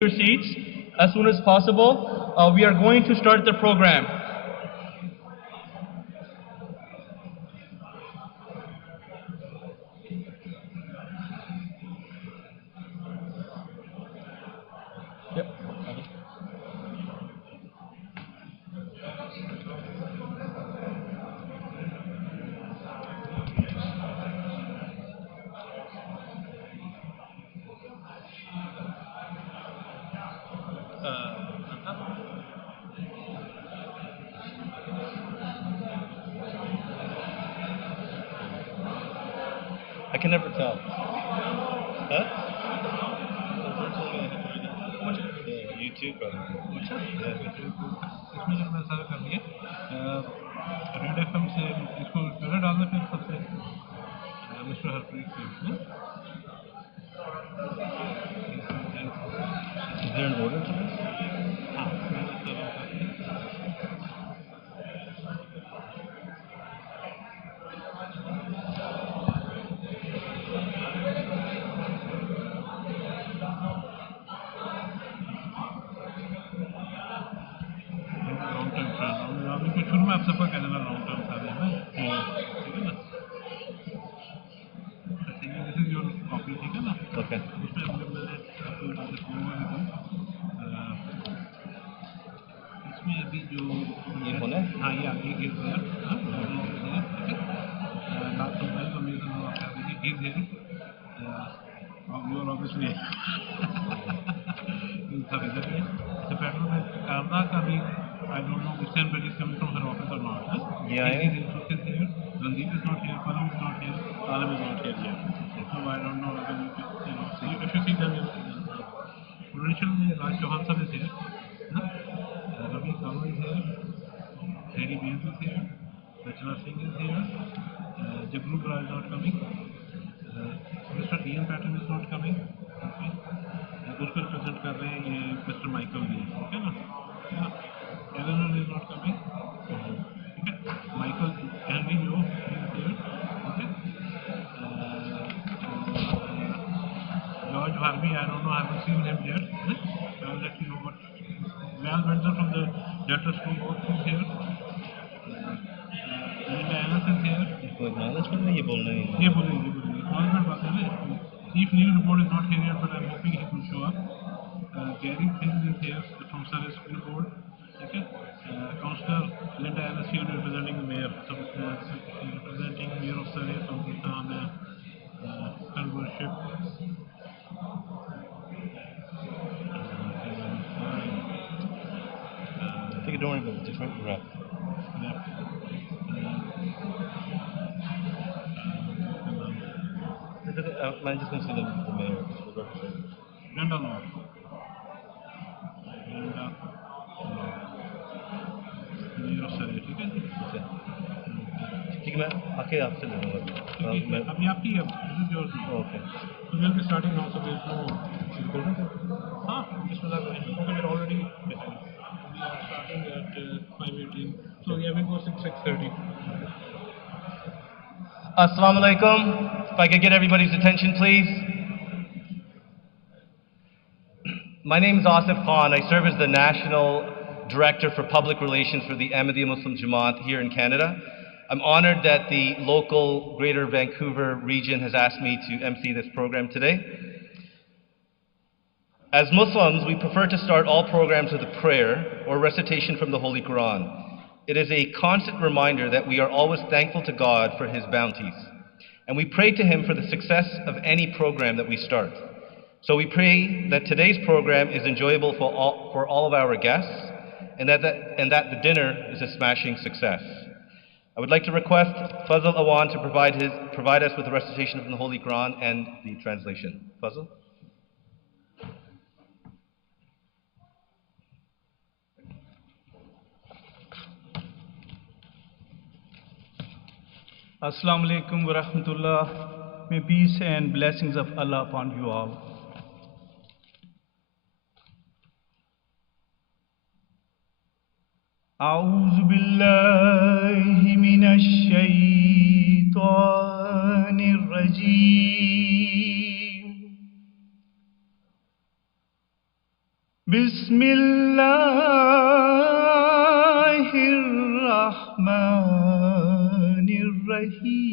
your seats as soon as possible. We are going to start the program. Yep. I can never tell. Huh? YouTube. इसमें जब मैं सारा कर लिया red FM से इसको पहले डालना फिर सबसे mister Harpreet Singh Is there an order to this? हाँ मैं सारा लॉन्ग टर्म फ्रेंड अभी कुछ शुरू में आप सबका कहना था लॉन्ग टर्म था ना ठीक है ना दिस इज योर कॉपी ठीक है ना Okay. उसमें मैंने इसमें अभी जो ये कौन है? हाँ ये आगे गिर गया हाँ ठीक है लास्ट समटाइम तो मेरे को आपका गिर गया you are obviously the federal Karna Kabi, I don't know which time, but is coming from her office or not. Huh? Yeah. Is here. Randeep is not here. Param is not here. Alam is not here yet. So I don't know whether you know. So if you see them, potential Raj Chauhan sir is here. Ravi Kaur is here. Harry Beers is here. Rachna Singh is here. Jagru Bra is not coming. Mr. Ian Patton is not coming. Okay. उसको represent कर रहे हैं ये mister Michael भी ठीक है ना एलेनर is not coming ठीक है माइकल हेनरी जो okay George Harvey I don't know I haven't seen him here I will let you know what well vendor from the delta school board is here Linda anus is here इसको acknowledgement में ये बोलना है ये बोलेंगे acknowledgement बात है ना Chief Neil Report is not here yet, but I'm hoping he will show up. Gary Finn is here from Surrey School Board. Okay. Councillor Linda Ellis, she will be representing the mayor. So, representing Mayor of Surrey from Pakistan, her worship. Take it, don't worry about it. Just wait for rep. I'm just going to say the mayor. Linda Law. Linda Law. Mayor of Surrey, ठीक है? ठीक है मैं आके आपसे ले लूँगा अभी आपकी है this is yours now. Okay. So we'll be starting now, so there's no recording. हाँ bismillah okay we're already behind. We are starting at 5:18. So yeah we go 6:30. Assalamu alaikum. If I could get everybody's attention, please. My name is Asif Khan. I serve as the National Director for Public Relations for the Ahmadiyya Muslim Jama'at here in Canada. I'm honored that the local Greater Vancouver region has asked me to MC this program today. As Muslims, we prefer to start all programs with a prayer or recitation from the Holy Quran. It is a constant reminder that we are always thankful to God for His bounties. And we pray to Him for the success of any program that we start. So we pray that today's program is enjoyable for all of our guests and that the dinner is a smashing success. I would like to request Fazl Awan to provide us with a recitation from the Holy Quran and the translation. Fazl? Assalamu alaikum wa rahmatullah. May peace and blessings of Allah upon you all. أعوذ بالله من الشيطان الرجيم Bismillahirrahmanirrahim.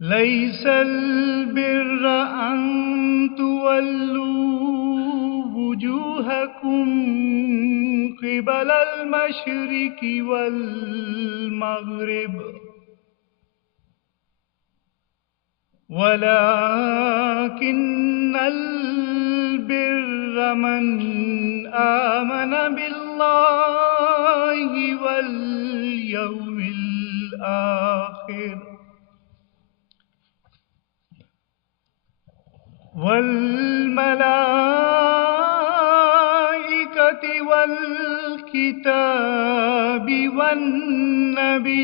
ليس البر أن تولوا وجوهكم قبل المشرق والمغرب ولكن البر من آمن بالله واليوم الآخر والملائكة والكتاب والنبيين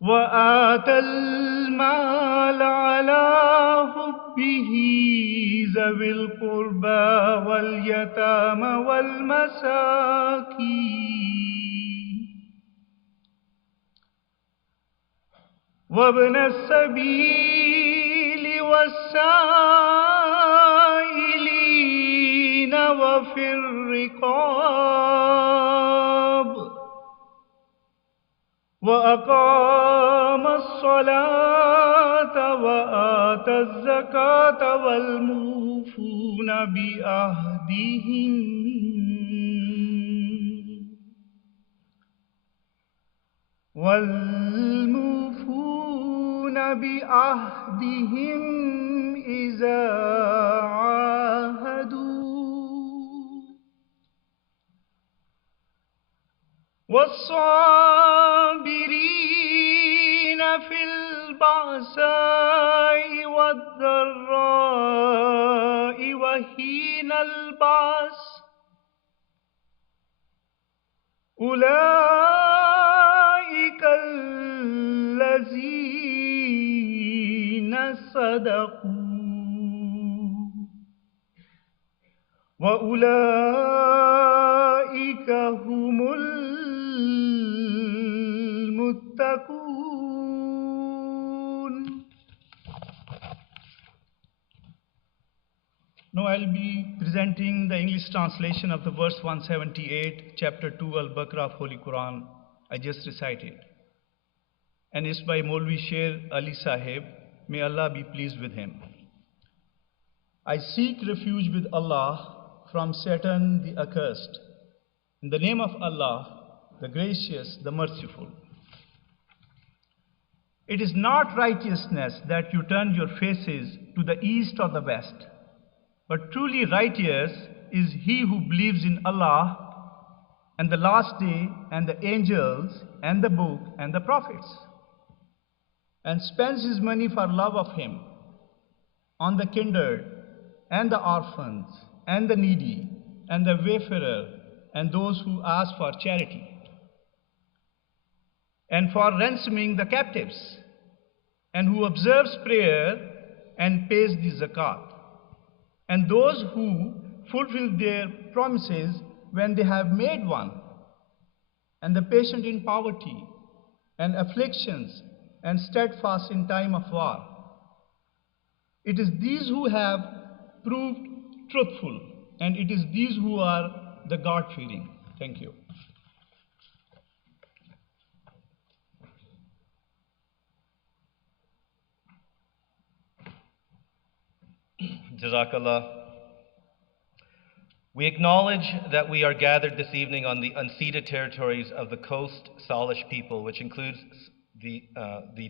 وآتى المال على حبه ذوي القربى واليتامى والمساكين وابن السبيل والسائلين وفي الرقاب وأقام الصلاة وآتى الزكاة والموفون بعهدهم إذا عاهدوا والصابرين في البأساء والضراء وحين البأس أولئك الذين صدقوا وأولئك هم المتقون. Now I'll be presenting the English translation of the verse 178, chapter 2, Al-Baqarah of Holy Quran. I just recited. And it's by Maulvi Sher Ali Sahib. May Allah be pleased with him. I seek refuge with Allah from Satan the accursed. In the name of Allah, the gracious, the merciful. It is not righteousness that you turn your faces to the east or the west, but truly righteous is he who believes in Allah and the last day and the angels and the book and the prophets, and spends his money for love of him on the kindred and the orphans and the needy and the wayfarer and those who ask for charity, and for ransoming the captives, and who observes prayer and pays the zakat, and those who fulfill their promises when they have made one, and the patient in poverty and afflictions and steadfast in time of war. It is these who have proved truthful, and it is these who are the God-fearing. Thank you. Jazakallah. We acknowledge that we are gathered this evening on the unceded territories of the Coast Salish people, which includes the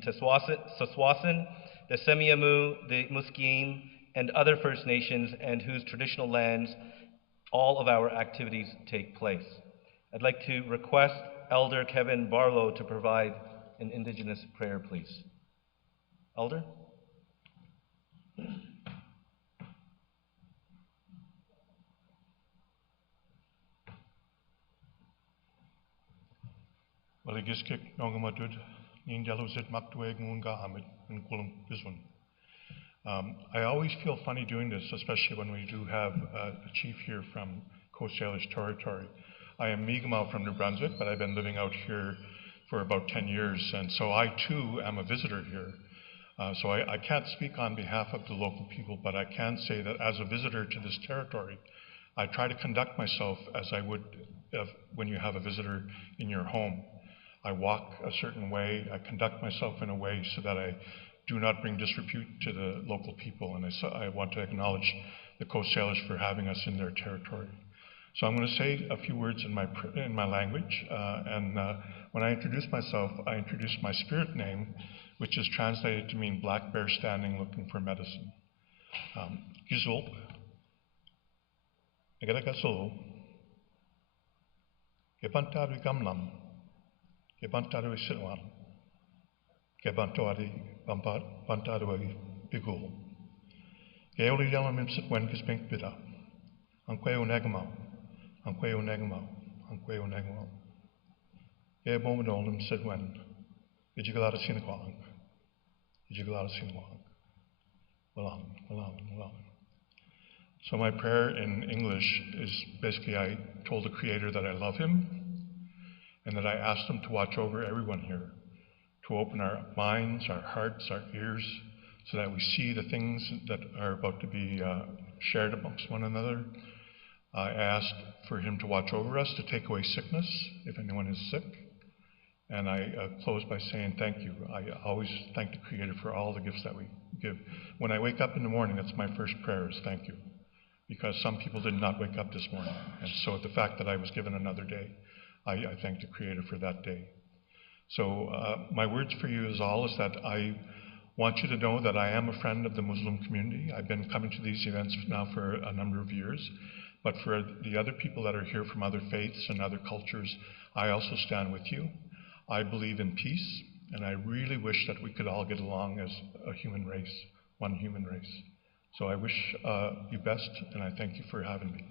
Saswasan, the Semiahmoo, the Musqueam, and other First Nations, and whose traditional lands all of our activities take place. I'd like to request Elder Kevin Barlow to provide an Indigenous prayer, please. Elder? Well, I guess kick Nongamadud, Nindalusit Maktueg Munga Hamid, and Kulum Bizun. I always feel funny doing this, especially when we do have a chief here from Coast Salish Territory. I am Mi'kmaq from New Brunswick, but I've been living out here for about 10 years, and so I too am a visitor here. So I can't speak on behalf of the local people, but I can say that as a visitor to this territory, I try to conduct myself as I would when you have a visitor in your home. I walk a certain way, I conduct myself in a way so that I do not bring disrepute to the local people, and I want to acknowledge the Coast Salish for having us in their territory. So I'm going to say a few words in my language, and when I introduce myself, I introduce my spirit name, which is translated to mean black bear standing looking for medicine. Gizulk, Egadagasul, Gebantaru Gamlam, Gebantaru Silwan, Gebantuari Bantaru Bigul, Geoli Yalamim Sitwen Gispink Bida, Anqueo Negamau, Anqueo Negamau, Anqueo Negamau, Gebomadolum Sitwen, Vigigalata Sinaquang, Vigigalata Sinaquang, Walang. So my prayer in English is basically I told the Creator that I love Him and that I asked Him to watch over everyone here, to open our minds, our hearts, our ears, so that we see the things that are about to be shared amongst one another. I asked for Him to watch over us, to take away sickness if anyone is sick. And I close by saying thank you. I always thank the Creator for all the gifts that we give. When I wake up in the morning, that's my first prayer is thank you. Because some people did not wake up this morning. And so the fact that I was given another day, I thank the Creator for that day. So my words for you is that I want you to know that I am a friend of the Muslim community. I've been coming to these events now for a number of years. But for the other people that are here from other faiths and other cultures, I also stand with you. I believe in peace, and I really wish that we could all get along as a human race, one human race. So I wish you best, and I thank you for having me.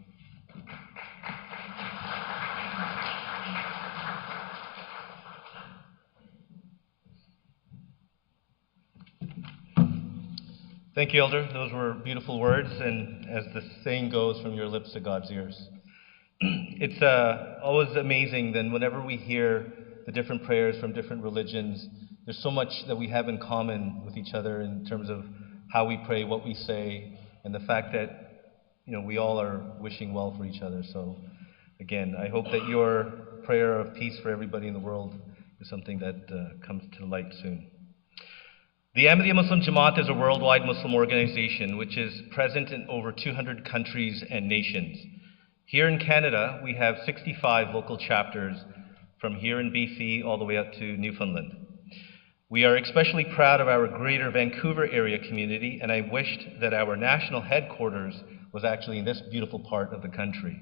Thank you, Elder. Those were beautiful words, and as the saying goes, from your lips to God's ears. It's always amazing then whenever we hear the different prayers from different religions, there's so much that we have in common with each other in terms of how we pray, what we say, and the fact that we all are wishing well for each other. So again, I hope that your prayer of peace for everybody in the world is something that comes to light soon. The Ahmadiyya Muslim Jama'at is a worldwide Muslim organization which is present in over 200 countries and nations. Here in Canada, we have 65 local chapters from here in BC all the way up to Newfoundland. We are especially proud of our greater Vancouver area community, and I wished that our national headquarters was actually in this beautiful part of the country.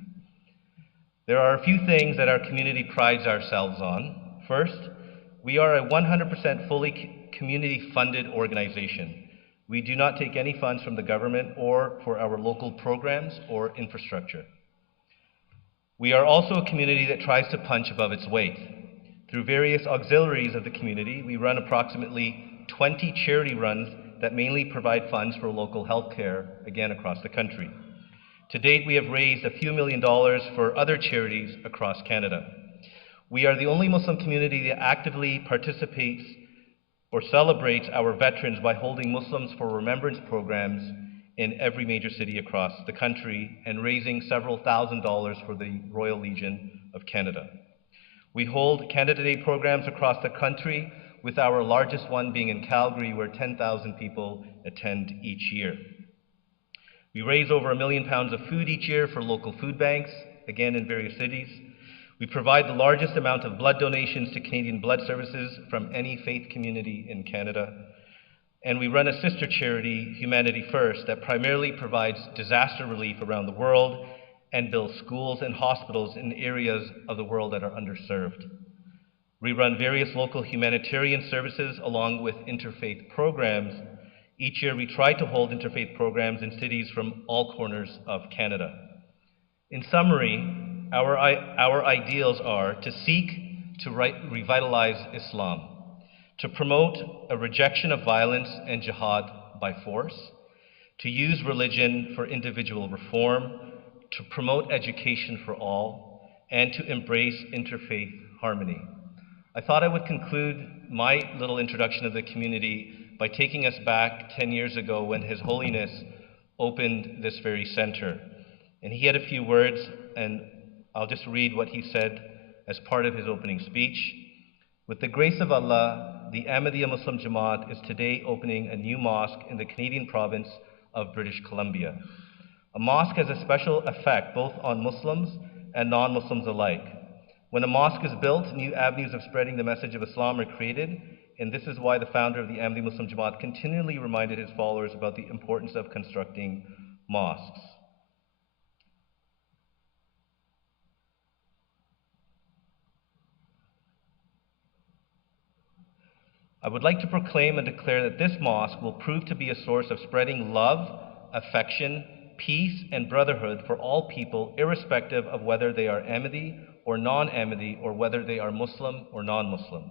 There are a few things that our community prides ourselves on. First, we are a 100% fully community-funded organization. We do not take any funds from the government or for our local programs or infrastructure. We are also a community that tries to punch above its weight. Through various auxiliaries of the community, we run approximately 20 charity runs that mainly provide funds for local health care, again, across the country. To date, we have raised a few $1 million for other charities across Canada. We are the only Muslim community that actively participates or celebrates our veterans by holding Muslims for Remembrance programs in every major city across the country and raising several $1,000s for the Royal Legion of Canada. We hold Canada Day programs across the country, with our largest one being in Calgary, where 10,000 people attend each year. We raise over £1 million of food each year for local food banks, again in various cities. We provide the largest amount of blood donations to Canadian Blood Services from any faith community in Canada. And we run a sister charity, Humanity First, that primarily provides disaster relief around the world and builds schools and hospitals in areas of the world that are underserved. We run various local humanitarian services along with interfaith programs. Each year we try to hold interfaith programs in cities from all corners of Canada. In summary, our ideals are to seek to revitalize Islam, to promote a rejection of violence and jihad by force, to use religion for individual reform, to promote education for all, and to embrace interfaith harmony. I thought I would conclude my little introduction of the community by taking us back 10 years ago when His Holiness opened this very center. And he had a few words, and I'll just read what he said as part of his opening speech. With the grace of Allah, the Ahmadiyya Muslim Jama'at is today opening a new mosque in the Canadian province of British Columbia. A mosque has a special effect both on Muslims and non-Muslims alike. When a mosque is built, new avenues of spreading the message of Islam are created, and this is why the founder of the Ahmadiyya Muslim Jama'at continually reminded his followers about the importance of constructing mosques. I would like to proclaim and declare that this mosque will prove to be a source of spreading love, affection, peace, and brotherhood for all people, irrespective of whether they are Ahmadi or non-Ahmadi, or whether they are Muslim or non-Muslim.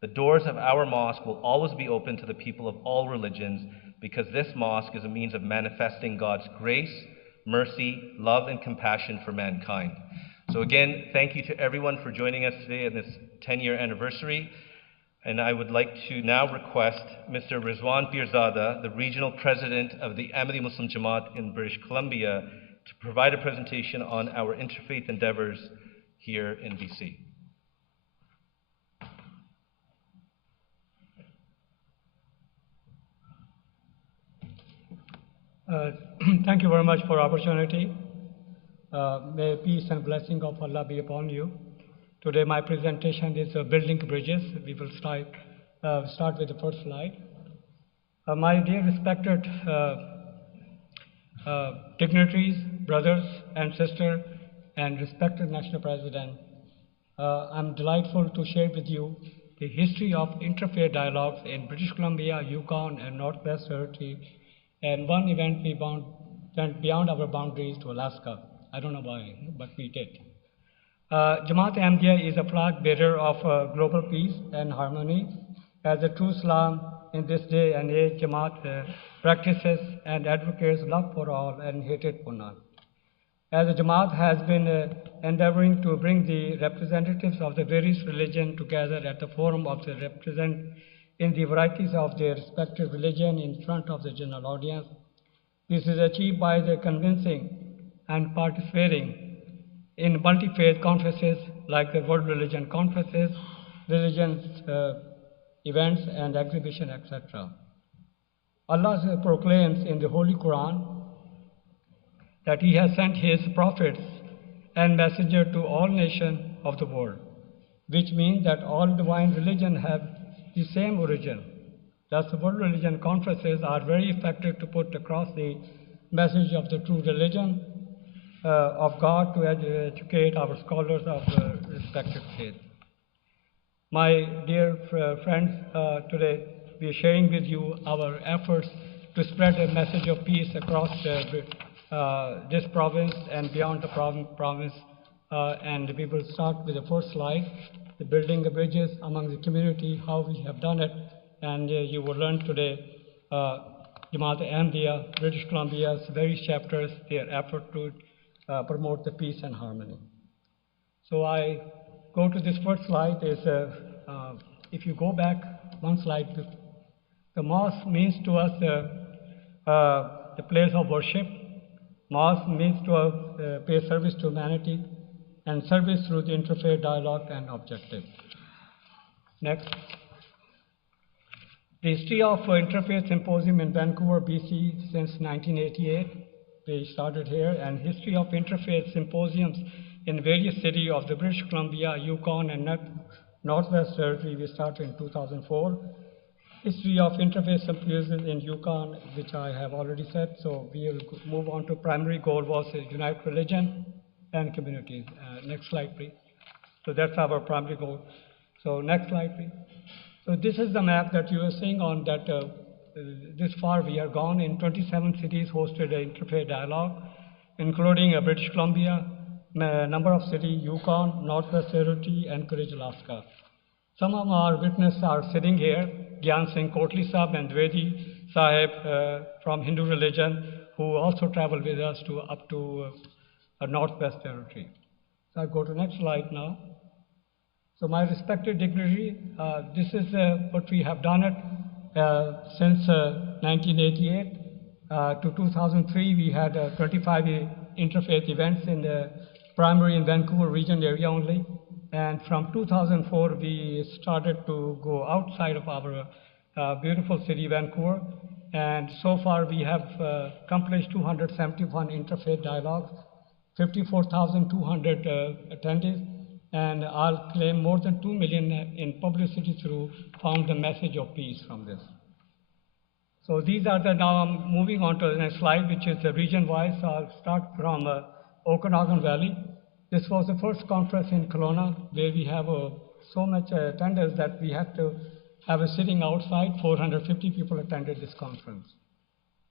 The doors of our mosque will always be open to the people of all religions, because this mosque is a means of manifesting God's grace, mercy, love, and compassion for mankind. So again, thank you to everyone for joining us today on this 10-year anniversary. And I would like to now request Mr. Rizwan Pirzada, the Regional President of the Ahmadiyya Muslim Jama'at in British Columbia, to provide a presentation on our interfaith endeavors here in BC. Thank you very much for the opportunity. May peace and blessing of Allah be upon you. Today my presentation is building bridges. We will start with the first slide. My dear respected dignitaries, brothers and sisters, and respected National President, I'm delightful to share with you the history of interfaith dialogues in British Columbia, Yukon, and Northwest Territory. And one event we went beyond our boundaries to Alaska. I don't know why, but we did. Jama'at Ahmadiyya is a flag bearer of global peace and harmony. As a true Islam in this day and age, Jama'at practices and advocates love for all and hatred for none. As a Jama'at has been endeavoring to bring the representatives of the various religions together at the forum of the represent in the varieties of their respective religion in front of the general audience. This is achieved by the convincing and participating in multi-faith conferences like the World Religion Conferences, religions events and exhibition, etc. Allah proclaims in the Holy Quran that He has sent His prophets and messenger to all nations of the world, which means that all divine religions have the same origin. Thus, the World Religion Conferences are very effective to put across the message of the true religion of God to educate our scholars of respective faith. My dear friends, today we are sharing with you our efforts to spread a message of peace across this province and beyond the province. And we will start with the first slide, the building the bridges among the community, how we have done it. And you will learn today Jama'at Ahmadiyya, British Columbia's various chapters, their effort to promote the peace and harmony. So I go to this first slide. If you go back one slide, the mosque means to us the place of worship. Mosque means to us pay service to humanity and service through the interfaith dialogue and objective. Next. The history of Interfaith Symposium in Vancouver, BC since 1988. We started here, and history of interfaith symposiums in various cities of the British Columbia, Yukon, and Northwest Territory. We started in 2004. History of interfaith symposiums in Yukon, which I have already said. So we will move on to primary goal was unite religion and communities. Next slide, please. So that's our primary goal. So next slide, please. So this is the map that you are seeing on that. This far we are gone in 27 cities hosted an interfaith dialogue, including British Columbia, number of cities, Yukon, Northwest Territory, Anchorage, Alaska. Some of our witnesses are sitting here, Gyan Singh Kotli Sahib and Dvedi Sahib from Hindu religion, who also traveled with us up to Northwest Territory. So I'll go to next slide now. So my respected dignitary, this is what we have done it since 1988 to 2003. We had 25 interfaith events in the primary in Vancouver region area only. And from 2004, we started to go outside of our beautiful city, Vancouver. And so far, we have accomplished 271 interfaith dialogues, 54,200 attendees, and I'll claim more than 2 million in publicity through found the message of peace from this. So these are the, now I'm moving on to the next slide, which is region-wise. So I'll start from Okanagan Valley. This was the first conference in Kelowna where we have so much attendance that we had to have a sitting outside. 450 people attended this conference.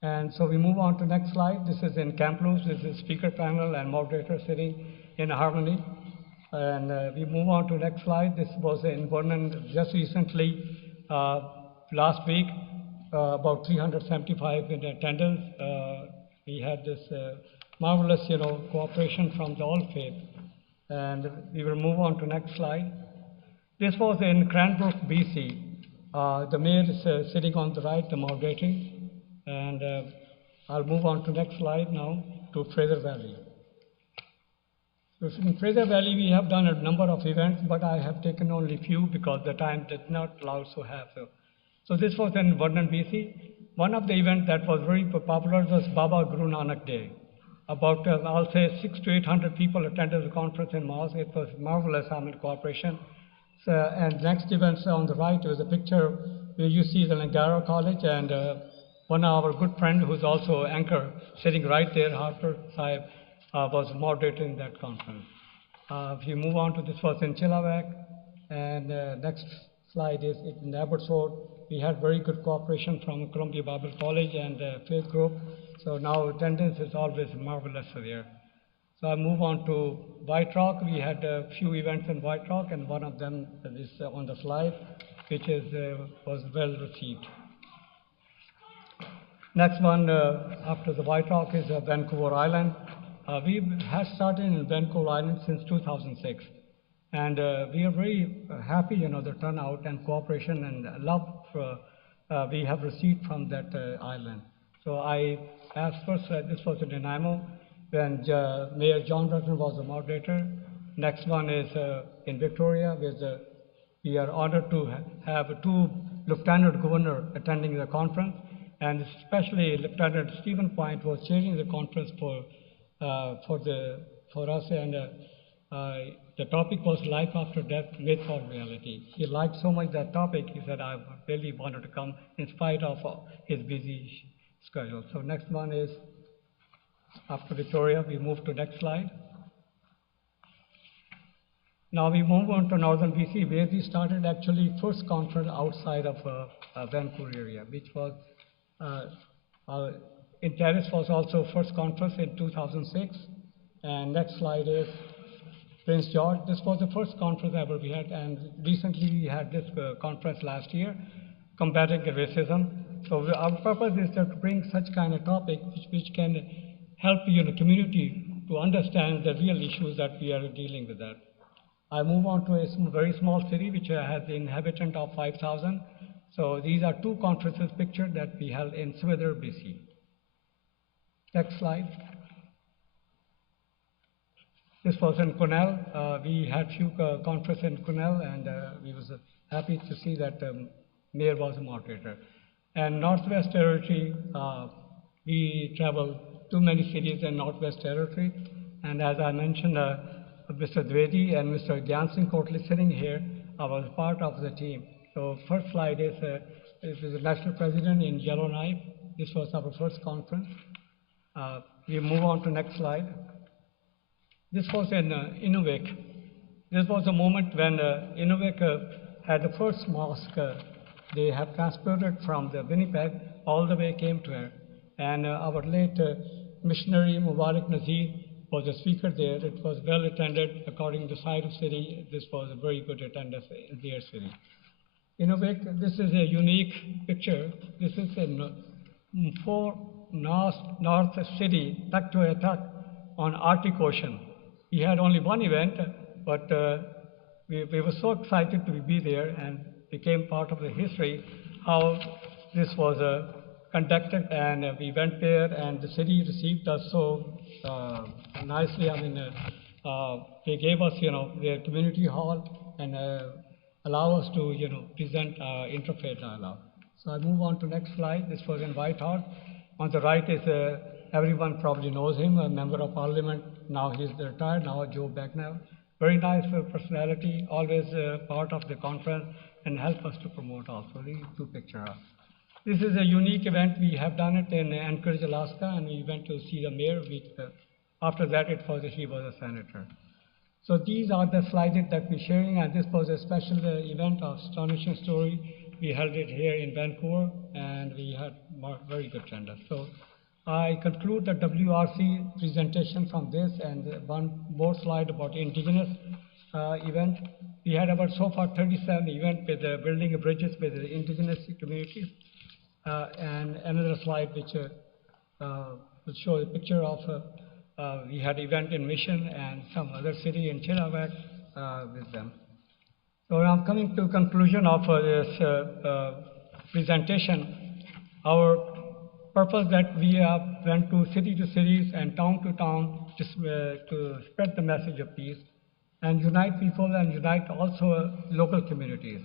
And so we move on to next slide. This is in Kamloops. This is speaker panel and moderator sitting in harmony. And we move on to next slide. This was in Vernon just recently, last week, about 375 in attendance. We had this marvelous, cooperation from the all faith. And we will move on to next slide. This was in Cranbrook, BC. The mayor is sitting on the right, the moderating. And I'll move on to next slide now to Fraser Valley. In Fraser Valley, we have done a number of events, but I have taken only few because the time did not allow to have so. So this was in Vernon, BC. One of the events that was very popular was Baba Guru Nanak Day. About, I'll say, 600 to 800 people attended the conference in Mosque. It was marvelous, cooperation. So, and next events on the right was a picture where you see the Langara College and one of our good friend who's also anchor sitting right there, Harper Sahib, was moderating that conference. If you move on to this was in Chilliwack, and next slide is in Abbotsford. We had very good cooperation from Columbia Bible College and Faith Group. So now attendance is always marvelous there. So I move on to White Rock. We had a few events in White Rock, and one of them is on the slide, which is was well received. Next one after the White Rock is Vancouver Island. We have started in Vancouver Island since 2006. And we are very happy, the turnout and cooperation and love we have received from that island. So I asked first, this was in Nanaimo, when Mayor John Rutten was the moderator. Next one is in Victoria, where we are honored to have two Lieutenant Governor attending the conference, and especially Lieutenant Stephen Point was chairing the conference for us, and the topic was life after death, myth or reality. He liked so much that topic, he said, I really wanted to come in spite of his busy schedule. So next one is, after Victoria, we move to next slide. Now we move on to Northern BC, where we started actually first conference outside of Vancouver area, which was, in Terrace was also first conference in 2006. And next slide is Prince George. This was the first conference ever we had, and recently we had this conference last year, combating racism. So our purpose is to bring such kind of topic which can help community to understand the real issues that we are dealing with that. I move on to a very small city which has an inhabitant of 5,000. So these are two conferences pictured that we held in Smithers, BC. Next slide. This was in Cornell. We had few conferences in Cornell, and we was happy to see that Mayor was a moderator. And Northwest Territory, we traveled to many cities in Northwest Territory, and as I mentioned, Mr. Dwivedi and Mr. Gyan Singh Kotli sitting here, I was part of the team. So first slide is the National President in Yellowknife. This was our first conference. We move on to next slide. This was in Inuvik. This was a moment when Inuvik had the first mosque. They have transported from the Winnipeg all the way came to her. And our late missionary Mubarak Nazir was a speaker there. It was well attended according to the side of city. This was a very good attendance in their city. Inuvik, this is a unique picture. This is in four north city, tucked on Arctic Ocean. We had only one event, but we were so excited to be there and became part of the history, how this was conducted, and we went there and the city received us so nicely. I mean, they gave us, their community hall and allow us to, present interfaith dialogue. So I move on to next slide. This was in White Hart. On the right is, everyone probably knows him, a member of parliament. Now he's retired, now Joe Bagnell. Very nice personality, always part of the conference and help us to promote also. These two pictures. This is a unique event. We have done it in Anchorage, Alaska, and we went to see the mayor. After that, he was a senator. So these are the slides that we're sharing, and this was a special event of astonishing story. We held it here in Vancouver, and we had very good attendance. So I conclude the WRC presentation from this, and one more slide about Indigenous event. We had about so far 37 events with building bridges with the Indigenous communities, and another slide which will show a picture of we had event in Mission and some other city in Chilliwack with them. So I'm coming to conclusion of this presentation. Our purpose that we went to cities and town to town to spread the message of peace and unite people and unite also local communities.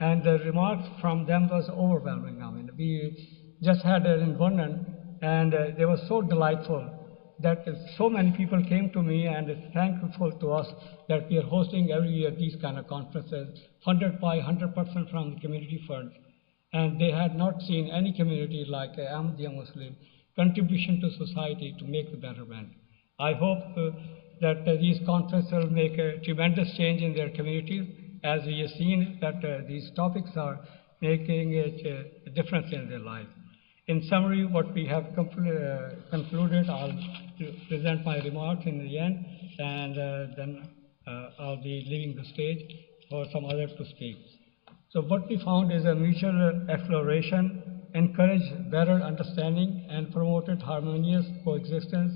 And the remarks from them was overwhelming. I mean, we just had it in Vernon, and they were so delightful that so many people came to me and it's thankful to us that we are hosting every year these kind of conferences, funded by 100% from the community funds. And they had not seen any community like Ahmadiyya Muslim contribution to society to make the betterment. I hope that these conferences will make a tremendous change in their communities, as we have seen that these topics are making a difference in their life. In summary, what we have concluded, I'll present my remarks in the end, and then I'll be leaving the stage for some others to speak. So what we found is a mutual exploration, encouraged better understanding, and promoted harmonious coexistence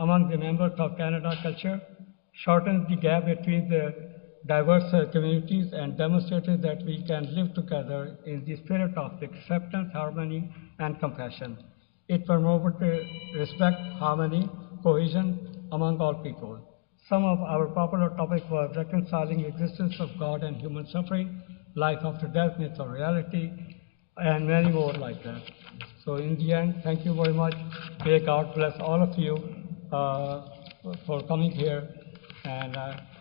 among the members of Canada culture, shortened the gap between the diverse communities, and demonstrated that we can live together in the spirit of acceptance, harmony, and compassion. It promoted respect, harmony, cohesion among all people. Some of our popular topics were reconciling existence of God and human suffering, life after death, myth or reality, and many more like that. So in the end, thank you very much. May God bless all of you for coming here, and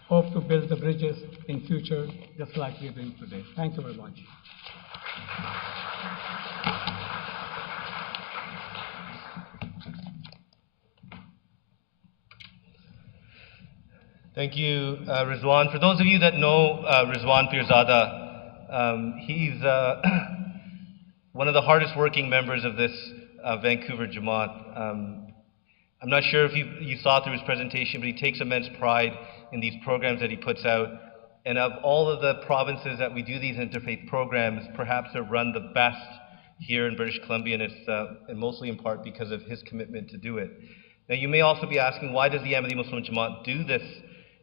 hope to build the bridges in future just like we're doing today. Thank you very much. Thank you, Rizwan. For those of you that know Rizwan Pirzada, he's one of the hardest working members of this Vancouver Jama'at. I'm not sure if you saw through his presentation, but he takes immense pride in these programs that he puts out. And of all of the provinces that we do these interfaith programs, perhaps they're run the best here in British Columbia, and it's and mostly in part because of his commitment to do it. Now, you may also be asking, why does the Ahmadi Muslim Jama'at do this?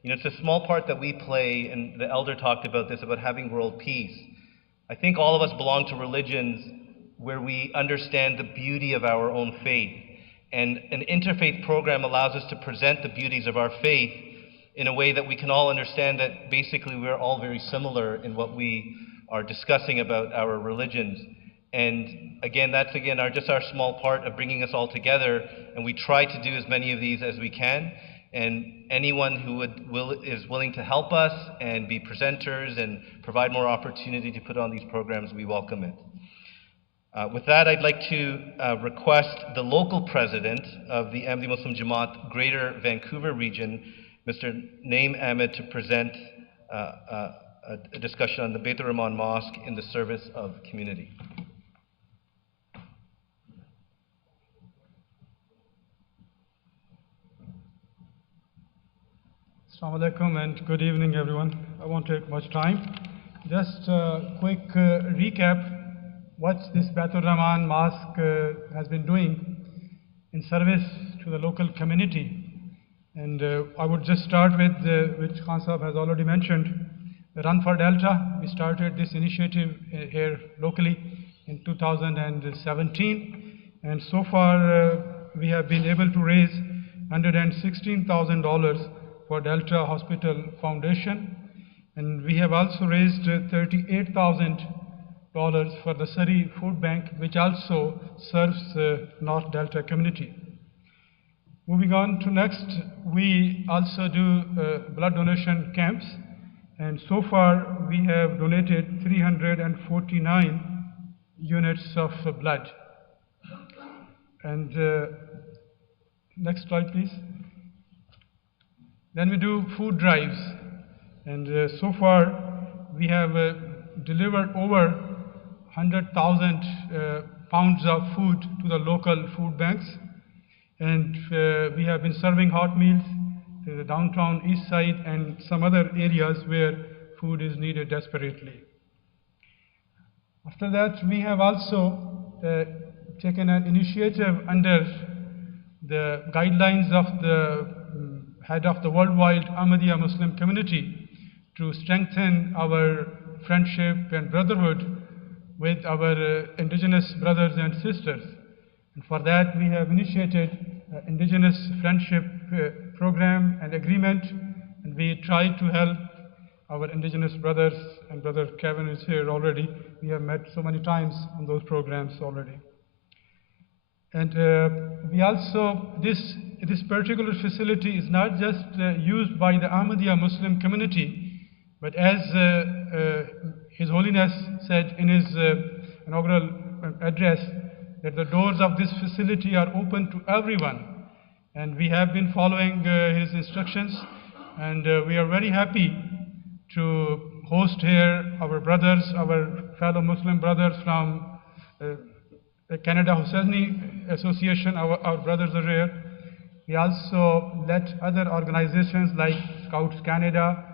It's a small part that we play, and the elder talked about this, about having world peace. I think all of us belong to religions where we understand the beauty of our own faith. And an interfaith program allows us to present the beauties of our faith in a way that we can all understand that basically we're all very similar in what we are discussing about our religions. And again, that's just our small part of bringing us all together, and we try to do as many of these as we can. And anyone who is willing to help us and be presenters and provide more opportunity to put on these programs, we welcome it. With that, I'd like to request the local president of the Ahmadi Muslim Jama'at Greater Vancouver Region, Mr. Naim Ahmed, to present a discussion on the Baitur Rahman Mosque in the service of community. Assalamu alaikum and good evening, everyone. I won't take much time. Just a quick recap what this Baitur Rahman Mosque has been doing in service to the local community. And I would just start with, which Khan Sahab has already mentioned, Run for Delta. We started this initiative here locally in 2017, and so far we have been able to raise $116,000 for Delta Hospital Foundation, and we have also raised $38,000 for the Surrey Food Bank, which also serves North Delta community. Moving on to next, we also do blood donation camps, and so far we have donated 349 units of blood. And next slide, please. Then we do food drives, and so far we have delivered over 100,000 pounds of food to the local food banks, and we have been serving hot meals to the downtown east side and some other areas where food is needed desperately. After that, we have also taken an initiative under the guidelines of the head of the worldwide Ahmadiyya Muslim community to strengthen our friendship and brotherhood with our indigenous brothers and sisters. And for that, we have initiated Indigenous Friendship Program and Agreement, and we try to help our indigenous brothers, and Brother Kevin is here already. We have met so many times on those programs already. And we also, this particular facility is not just used by the Ahmadiyya Muslim community, but as His Holiness said in his inaugural address, that the doors of this facility are open to everyone. And we have been following his instructions, and we are very happy to host here our brothers, our fellow Muslim brothers from the Canada Hussaini Association. Our brothers are here. We also let other organizations like Scouts Canada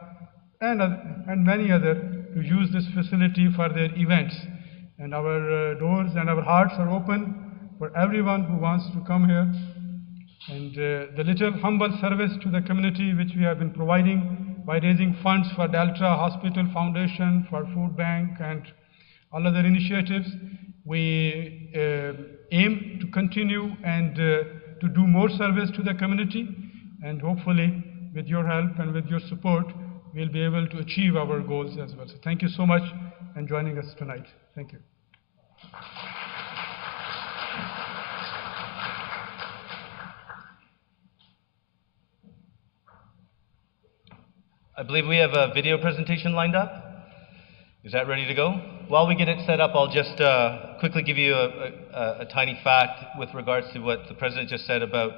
and many other to use this facility for their events. And our doors and our hearts are open for everyone who wants to come here. And the little humble service to the community which we have been providing by raising funds for Delta Hospital Foundation, for Food Bank, and all other initiatives, we aim to continue and to do more service to the community. And hopefully, with your help and with your support, we'll be able to achieve our goals as well. So thank you so much for joining us tonight. Thank you. I believe we have a video presentation lined up. Is that ready to go? While we get it set up, I'll just quickly give you a tiny fact with regards to what the President just said about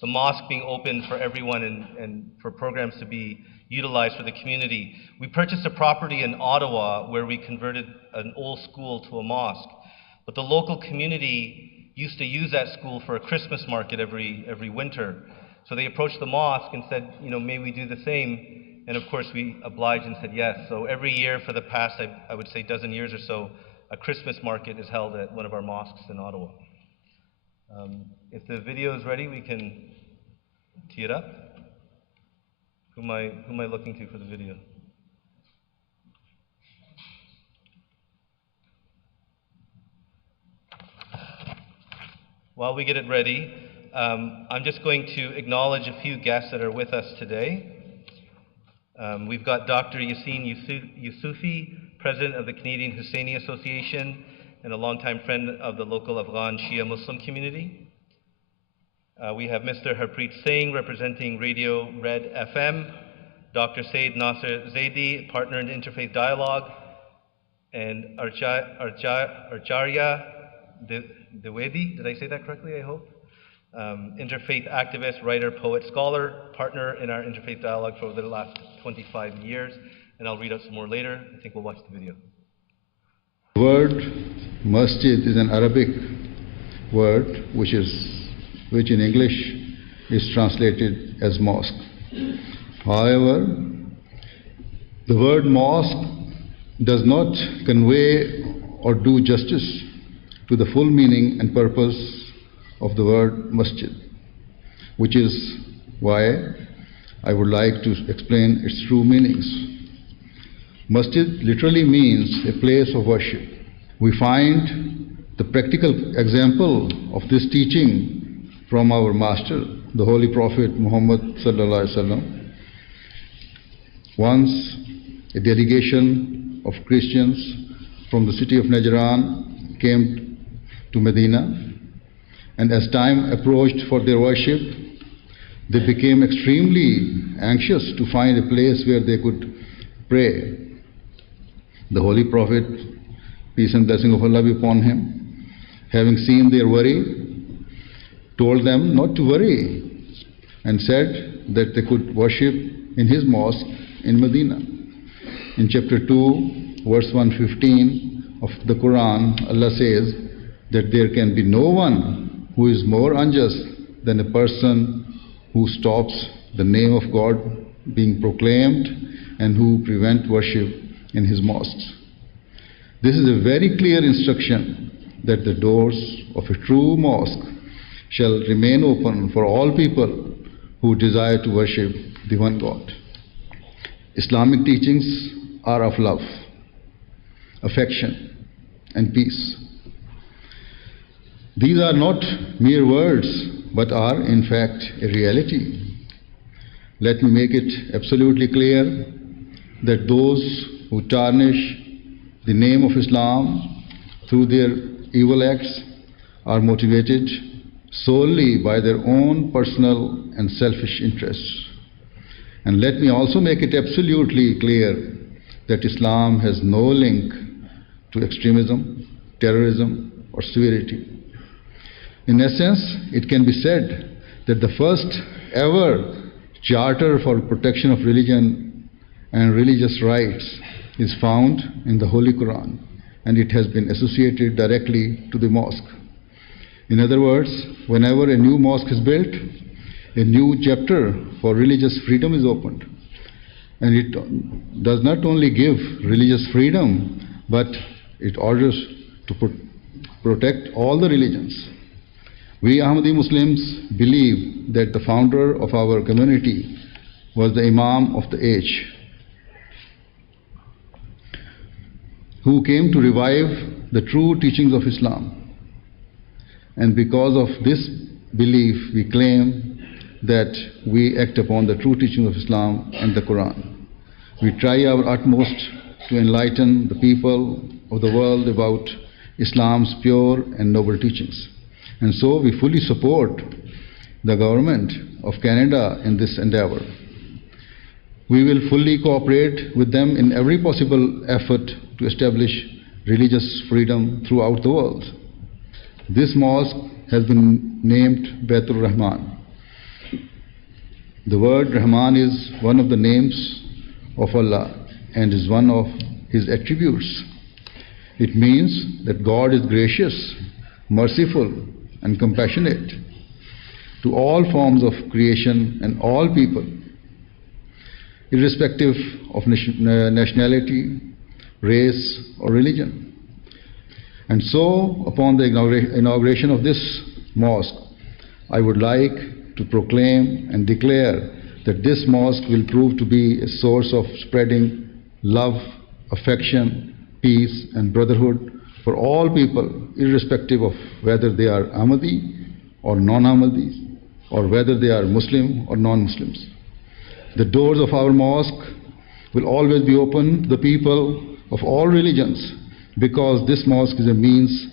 the mosque being open for everyone and for programs to be utilized for the community. We purchased a property in Ottawa where we converted an old school to a mosque. But the local community used to use that school for a Christmas market every winter. So they approached the mosque and said, you know, may we do the same? And of course we obliged and said yes. So every year for the past, I would say, dozen years or so, a Christmas market is held at one of our mosques in Ottawa. If the video is ready, we can tee it up. Who am I looking to for the video? While we get it ready, I'm just going to acknowledge a few guests that are with us today. We've got Dr. Yassine Youssoufi, President of the Canadian Hussaini Association and a longtime friend of the local Afghan Shia Muslim community. We have Mr. Harpreet Singh, representing Radio Red FM, Dr. Said Nasser Zaidi, partner in Interfaith Dialogue, and Archarya Dwivedi, did I say that correctly, I hope? Interfaith activist, writer, poet, scholar, partner in our Interfaith Dialogue for the last 25 years. And I'll read out some more later. I think we'll watch the video. The word masjid is an Arabic word which in English is translated as mosque. However, the word mosque does not convey or do justice to the full meaning and purpose of the word masjid, which is why I would like to explain its true meanings. Masjid literally means a place of worship. We find the practical example of this teaching from our master, the Holy Prophet Muhammad sallallahu alaihi wasallam. Once, a delegation of Christians from the city of Najran came to Medina, and as time approached for their worship, they became extremely anxious to find a place where they could pray. The Holy Prophet, peace and blessing of Allah be upon him, having seen their worry, told them not to worry and said that they could worship in his mosque in Medina. In chapter 2, verse 115 of the Quran, Allah says that there can be no one who is more unjust than a person who stops the name of God being proclaimed and who prevent worship in his mosques. This is a very clear instruction that the doors of a true mosque shall remain open for all people who desire to worship the one God. Islamic teachings are of love, affection, and peace. These are not mere words, but are in fact a reality. Let me make it absolutely clear that those who tarnish the name of Islam through their evil acts are motivated solely by their own personal and selfish interests. And let me also make it absolutely clear that Islam has no link to extremism, terrorism, or severity. In essence, it can be said that the first ever charter for protection of religion and religious rights is found in the Holy Quran, and it has been associated directly to the mosque. In other words, whenever a new mosque is built, a new chapter for religious freedom is opened. And it does not only give religious freedom, but it orders to protect all the religions. We Ahmadi Muslims believe that the founder of our community was the Imam of the age, who came to revive the true teachings of Islam. And because of this belief, we claim that we act upon the true teachings of Islam and the Quran. We try our utmost to enlighten the people of the world about Islam's pure and noble teachings. And so we fully support the government of Canada in this endeavor. We will fully cooperate with them in every possible effort to establish religious freedom throughout the world. This mosque has been named Baitur Rahman. The word Rahman is one of the names of Allah and is one of His attributes. It means that God is gracious, merciful, and compassionate to all forms of creation and all people, irrespective of nationality, race, or religion. And so, upon the inauguration of this mosque, I would like to proclaim and declare that this mosque will prove to be a source of spreading love, affection, peace, and brotherhood for all people, irrespective of whether they are Ahmadi or non-Ahmadis, or whether they are Muslim or non-Muslims. The doors of our mosque will always be open to the people of all religions, because this mosque is a means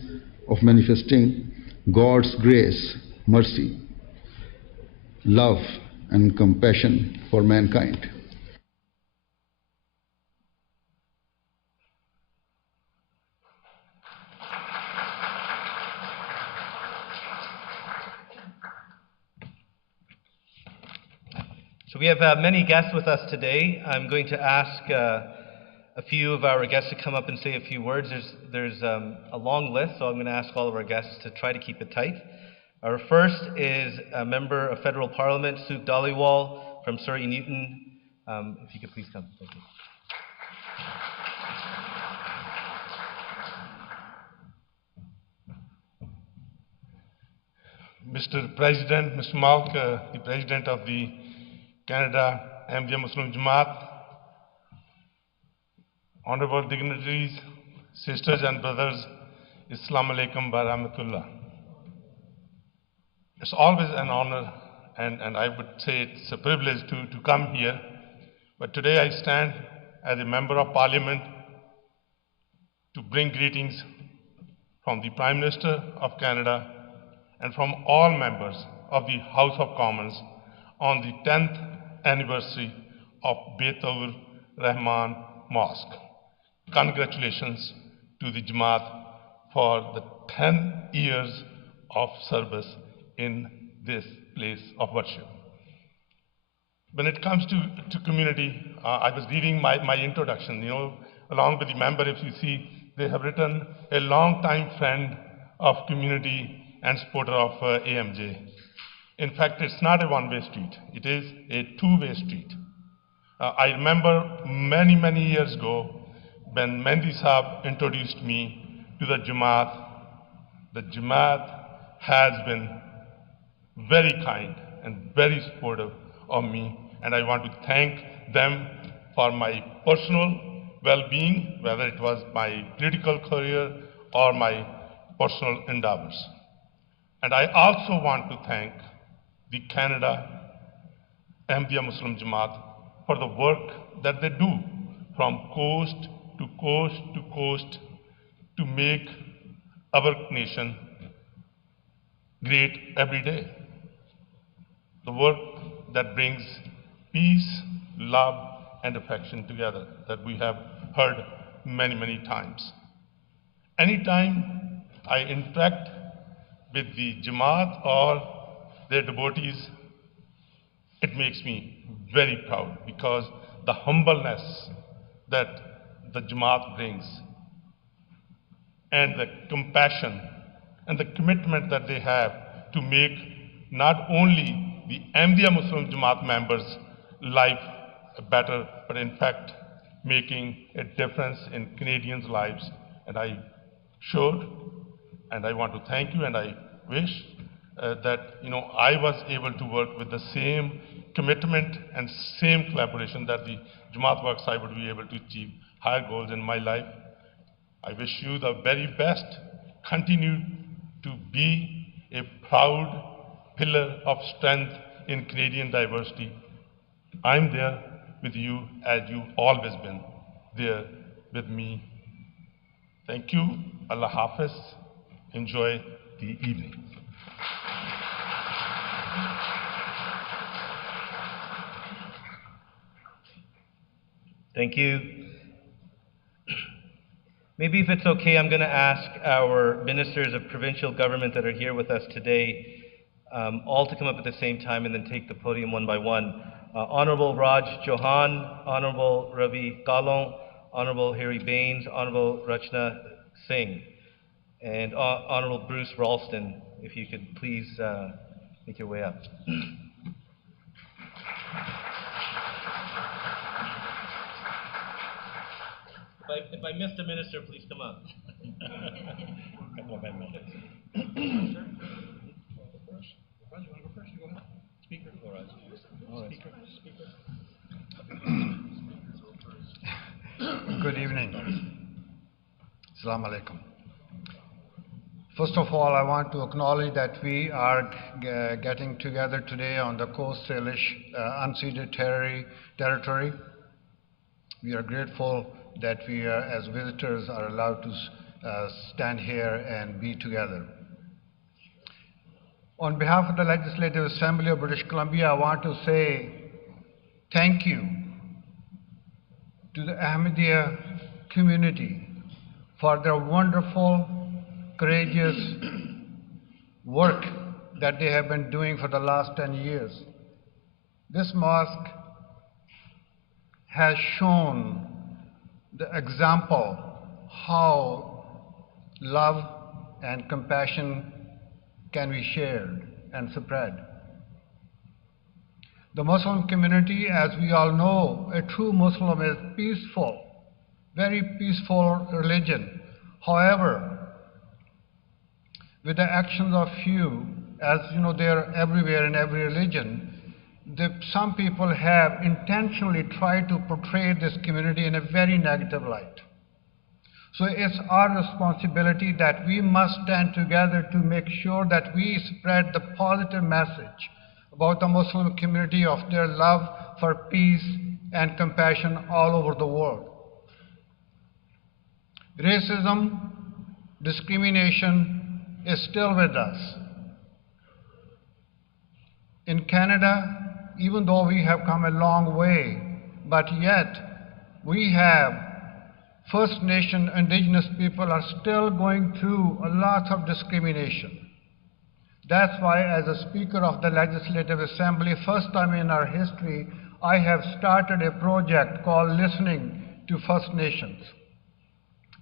of manifesting God's grace, mercy, love, and compassion for mankind. So we have many guests with us today. I'm going to ask a few of our guests to come up and say a few words. There's a long list, so I'm going to ask all of our guests to try to keep it tight. Our first is a member of Federal Parliament, Suk Dhaliwal from Surrey Newton. If you could please come. Thank you. Mr. President, Mr. Mosque, the President of the Canada Ahmadiyya Muslim Jama'at, honorable dignitaries, sisters and brothers, Assalamu alaikum wa rahmatullah. It's always an honor, and I would say it's a privilege to come here. But today I stand as a member of parliament to bring greetings from the Prime Minister of Canada and from all members of the House of Commons on the 10th anniversary of Baitur Rahman Mosque. Congratulations to the Jama'at for the 10 years of service in this place of worship. When it comes to community, I was reading my introduction, along with the member, if you see, they have written a long-time friend of community and supporter of AMJ. In fact, it's not a one-way street. It is a two-way street. I remember many years ago when Mehndi Saab introduced me to the Jama'at. The Jama'at has been very kind and very supportive of me, and I want to thank them for my personal well-being, whether it was my political career or my personal endeavors. And I also want to thank the Canada Ahmadiyya Muslim Jamaat for the work that they do from coast to coast to coast to make our nation great every day. The work that brings peace, love, and affection together that we have heard many times. Anytime I interact with the Jama'at or their devotees, it makes me very proud because the humbleness that the Jama'at brings and the compassion and the commitment that they have to make not only the Ahmadiyya Muslim Jamaat members' life better, but in fact making a difference in Canadians' lives. And I showed, and I want to thank you, and I wish that I was able to work with the same commitment and same collaboration that the Jamaat works. I would be able to achieve higher goals in my life. I wish you the very best. Continue to be a proud pillar of strength in Canadian diversity. I'm there with you as you've always been there with me. Thank you. Allah Hafiz. Enjoy the evening. Thank you. Maybe if it's okay, I'm going to ask our ministers of provincial government that are here with us today all to come up at the same time and then take the podium one by one. Honorable Raj Johan, Honorable Ravi Kalon, Honorable Harry Baines, Honorable Rachna Singh, and Honorable Bruce Ralston, if you could please make your way up. If I missed a minister, please come up. Couple of minutes. Speaker for us. Good evening. Assalamu alaikum. First of all, I want to acknowledge that we are getting together today on the Coast Salish unceded territory. We are grateful that we as visitors are allowed to stand here and be together. On behalf of the Legislative Assembly of British Columbia, I want to say thank you to the Ahmadiyya community for their wonderful, courageous work that they have been doing for the last 10 years. This mosque has shown the example how love and compassion can be shared and spread. The Muslim community, as we all know, a true Muslim is peaceful, very peaceful religion. However, with the actions of few, as you know, they are everywhere in every religion, some people have intentionally tried to portray this community in a very negative light. So it's our responsibility that we must stand together to make sure that we spread the positive message about the Muslim community of their love for peace and compassion all over the world. Racism, discrimination is still with us. In Canada, even though we have come a long way, but yet we have First Nation Indigenous people are still going through a lot of discrimination. That's why, as a Speaker of the Legislative Assembly, first time in our history, I have started a project called Listening to First Nations,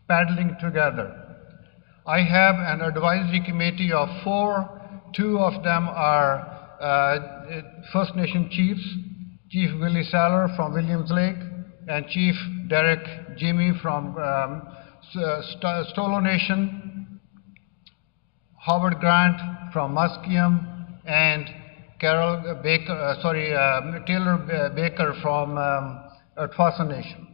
paddling together. I have an advisory committee of 4. 2 of them are First Nation chiefs, Chief Willie Saller from Williams Lake and Chief Derek Jimmy from Stolo Nation, Howard Grant from Musqueam, and Taylor Baker from Twassa Nation.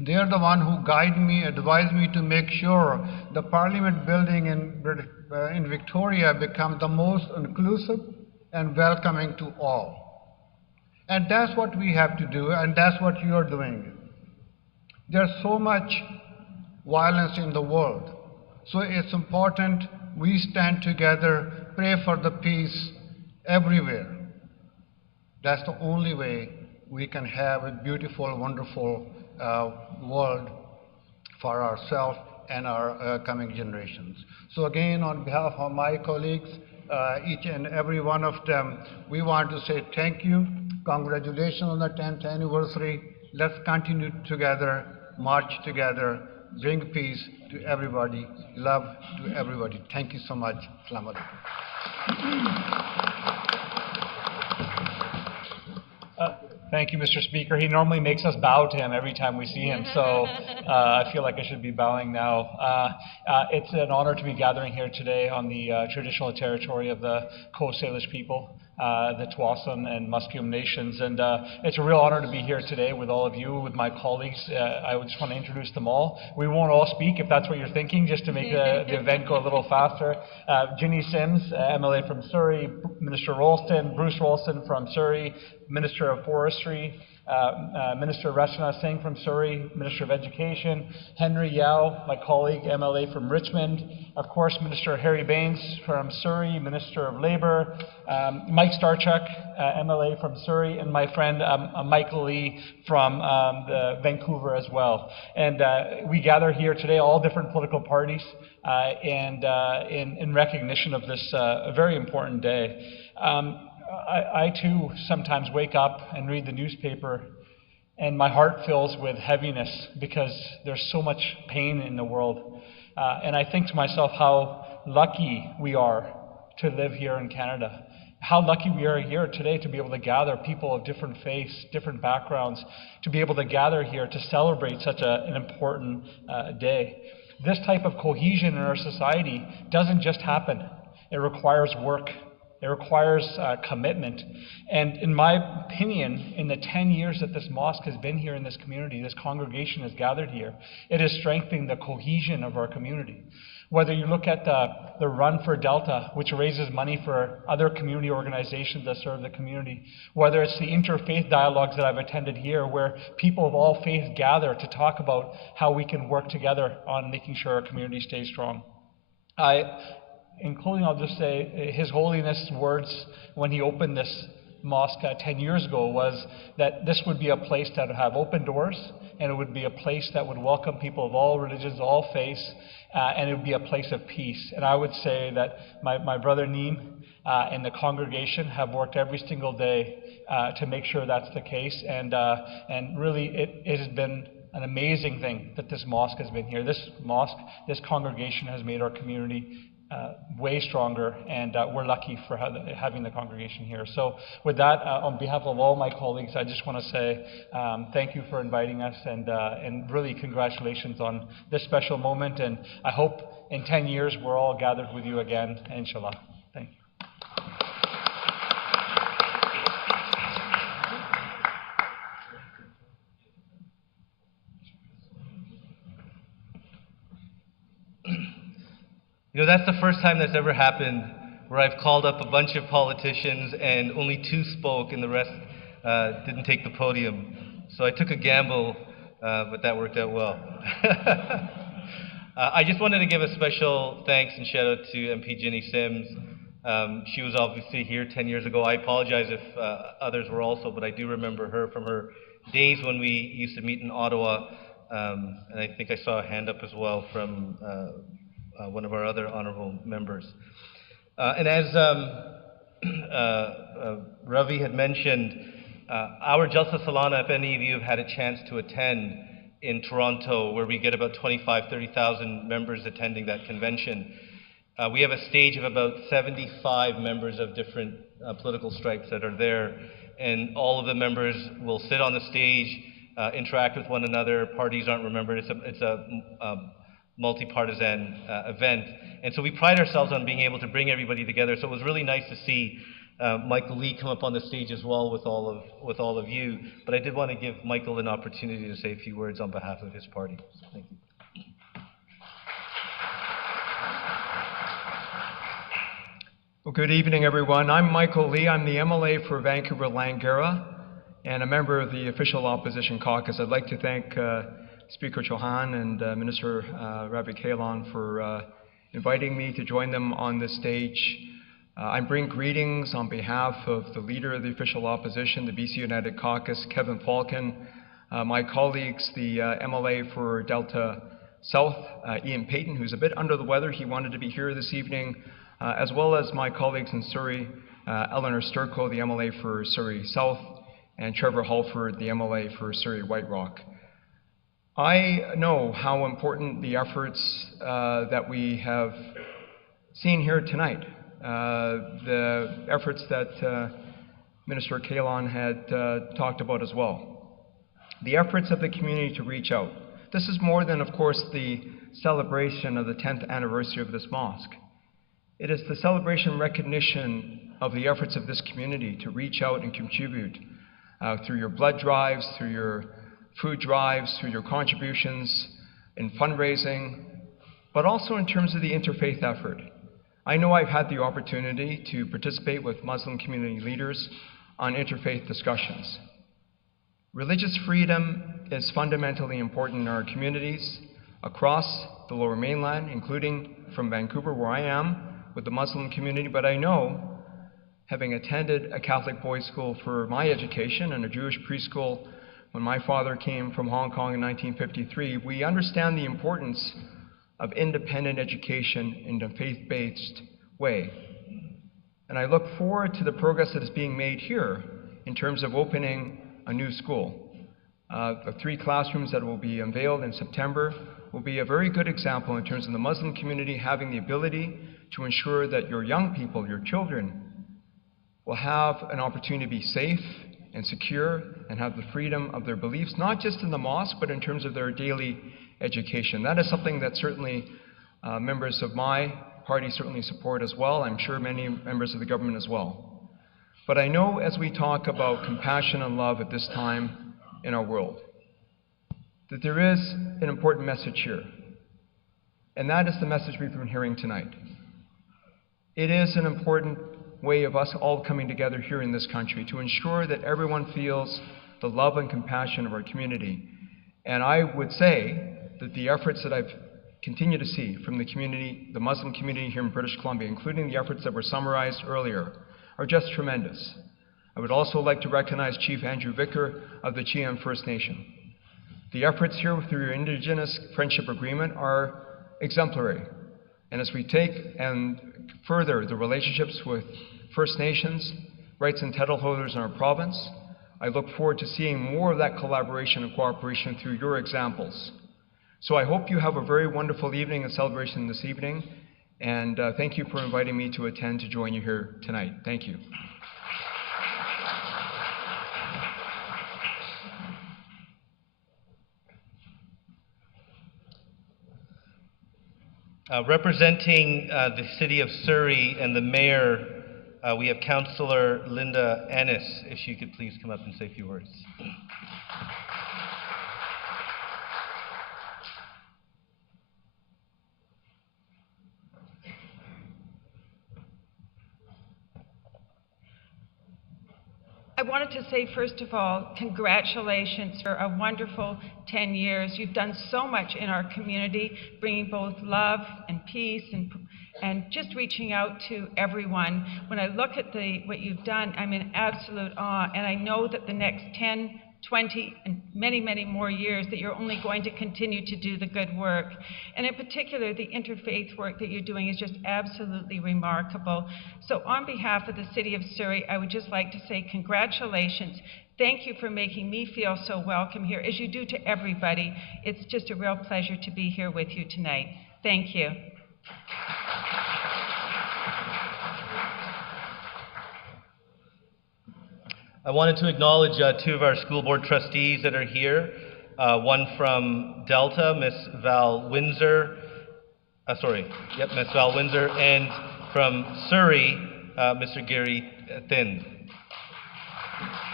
They are the one who guide me, advise me to make sure the Parliament building in Victoria becomes the most inclusive and welcoming to all. And that's what we have to do, and that's what you are doing. There's so much violence in the world. So it's important we stand together, pray for the peace everywhere. That's the only way we can have a beautiful, wonderful world for ourselves and our coming generations. So again, on behalf of my colleagues, each and every one of them, we want to say thank you, congratulations on the 10th anniversary. Let's continue together, march together, bring peace to everybody, love to everybody. Thank you so much. Assalamu alaikum. Thank you, Mr. Speaker. He normally makes us bow to him every time we see him, so I feel like I should be bowing now. It's an honor to be gathering here today on the traditional territory of the Coast Salish people, the Tsawwassen and Musqueam nations, and it's a real honor to be here today with all of you, with my colleagues. I just want to introduce them all. We won't all speak if that's what you're thinking, just to make the event go a little faster. Ginny Sims, MLA from Surrey, Minister Rolston, Bruce Rolston from Surrey, Minister of Forestry, Minister Rachna Singh from Surrey, Minister of Education, Henry Yao, my colleague, MLA from Richmond, of course, Minister Harry Baines from Surrey, Minister of Labour, Mike Starchuk, MLA from Surrey, and my friend Michael Lee from Vancouver as well. And we gather here today, all different political parties, in recognition of this very important day. I too sometimes wake up and read the newspaper and my heart fills with heaviness because there's so much pain in the world. And I think to myself how lucky we are to live here in Canada. How lucky we are here today to be able to gather people of different faiths, different backgrounds, to be able to gather here to celebrate such an important day. This type of cohesion in our society doesn't just happen. It requires work. It requires commitment. And in my opinion, in the 10 years that this mosque has been here in this community, this congregation has gathered here, it is strengthening the cohesion of our community. Whether you look at the Run for Delta, which raises money for other community organizations that serve the community, whether it's the interfaith dialogues that I've attended here, where people of all faiths gather to talk about how we can work together on making sure our community stays strong. In closing, I'll just say His Holiness' words when he opened this mosque 10 years ago was that this would be a place that would have open doors, and it would be a place that would welcome people of all religions, all faiths, and it would be a place of peace. And I would say that my brother Neem and the congregation have worked every single day to make sure that's the case, and really it has been an amazing thing that this mosque has been here. This mosque, this congregation has made our community way stronger, and we're lucky for having the congregation here. So with that, on behalf of all my colleagues, I just want to say thank you for inviting us, and really congratulations on this special moment, and I hope in 10 years we're all gathered with you again, inshallah. Thank you. You know, that's the first time that's ever happened where I've called up a bunch of politicians and only 2 spoke and the rest didn't take the podium. So I took a gamble, but that worked out well. I just wanted to give a special thanks and shout out to MP Ginny Sims. She was obviously here 10 years ago. I apologize if others were also, but I do remember her from her days when we used to meet in Ottawa. And I think I saw a hand up as well from one of our other honorable members. And as Ravi had mentioned, our Jalsa Salana, if any of you have had a chance to attend in Toronto, where we get about 30,000 members attending that convention, we have a stage of about 75 members of different political stripes that are there, and all of the members will sit on the stage, interact with one another. Parties aren't remembered. It's a multi-partisan event, and so we pride ourselves on being able to bring everybody together. So it was really nice to see Michael Lee come up on the stage as well with all of you. But I did want to give Michael an opportunity to say a few words on behalf of his party. So thank you. Well, good evening, everyone. I'm Michael Lee. I'm the MLA for Vancouver-Langara and a member of the official opposition caucus. I'd like to thank Speaker Chauhan and Minister Ravi Kahlon for inviting me to join them on this stage. I bring greetings on behalf of the leader of the official opposition, the BC United Caucus, Kevin Falcon, my colleagues, the MLA for Delta South, Ian Payton, who's a bit under the weather. He wanted to be here this evening, as well as my colleagues in Surrey, Eleanor Sturko, the MLA for Surrey South, and Trevor Halford, the MLA for Surrey White Rock. I know how important the efforts that we have seen here tonight, the efforts that Minister Kahlon had talked about as well. The efforts of the community to reach out. This is more than, of course, the celebration of the 10th anniversary of this mosque. It is the celebration and recognition of the efforts of this community to reach out and contribute through your blood drives, through your food drives, through your contributions in fundraising, but also in terms of the interfaith effort. I know I've had the opportunity to participate with Muslim community leaders on interfaith discussions. Religious freedom is fundamentally important in our communities across the Lower Mainland, including from Vancouver, where I am, with the Muslim community, but I know, having attended a Catholic boys' school for my education and a Jewish preschool when my father came from Hong Kong in 1953, we understand the importance of independent education in a faith-based way. And I look forward to the progress that is being made here in terms of opening a new school. The 3 classrooms that will be unveiled in September will be a very good example in terms of the Muslim community having the ability to ensure that your young people, your children, will have an opportunity to be safe and secure and have the freedom of their beliefs, not just in the mosque, but in terms of their daily education. That is something that certainly members of my party certainly support as well. I'm sure many members of the government as well. But I know as we talk about compassion and love at this time in our world, that there is an important message here. And that is the message we've been hearing tonight. It is an important way of us all coming together here in this country to ensure that everyone feels the love and compassion of our community. And I would say that the efforts that I've continued to see from the community, the Muslim community here in British Columbia, including the efforts that were summarized earlier, are just tremendous. I would also like to recognize Chief Andrew Vicker of the Cheyenne First Nation. The efforts here through your Indigenous Friendship Agreement are exemplary. And as we take and further the relationships with First Nations, rights and title holders in our province, I look forward to seeing more of that collaboration and cooperation through your examples. So I hope you have a very wonderful evening and celebration this evening, and thank you for inviting me to attend to join you here tonight. Thank you. Representing the City of Surrey and the Mayor, we have Councillor Linda Ennis. If she could please come up and say a few words. wanted to say, first of all, congratulations for a wonderful 10 years. You've done so much in our community, bringing both love and peace and just reaching out to everyone. When I look at what you've done, I'm in absolute awe, and I know that the next 10, 20, and many, many more years that you're only going to continue to do the good work. And in particular, the interfaith work that you're doing is just absolutely remarkable. So on behalf of the City of Surrey, I would just like to say congratulations. Thank you for making me feel so welcome here, as you do to everybody. It's just a real pleasure to be here with you tonight. Thank you. I wanted to acknowledge two of our school board trustees that are here. One from Delta, Miss Val Windsor. Miss Val Windsor, and from Surrey, Mr. Gary Thin.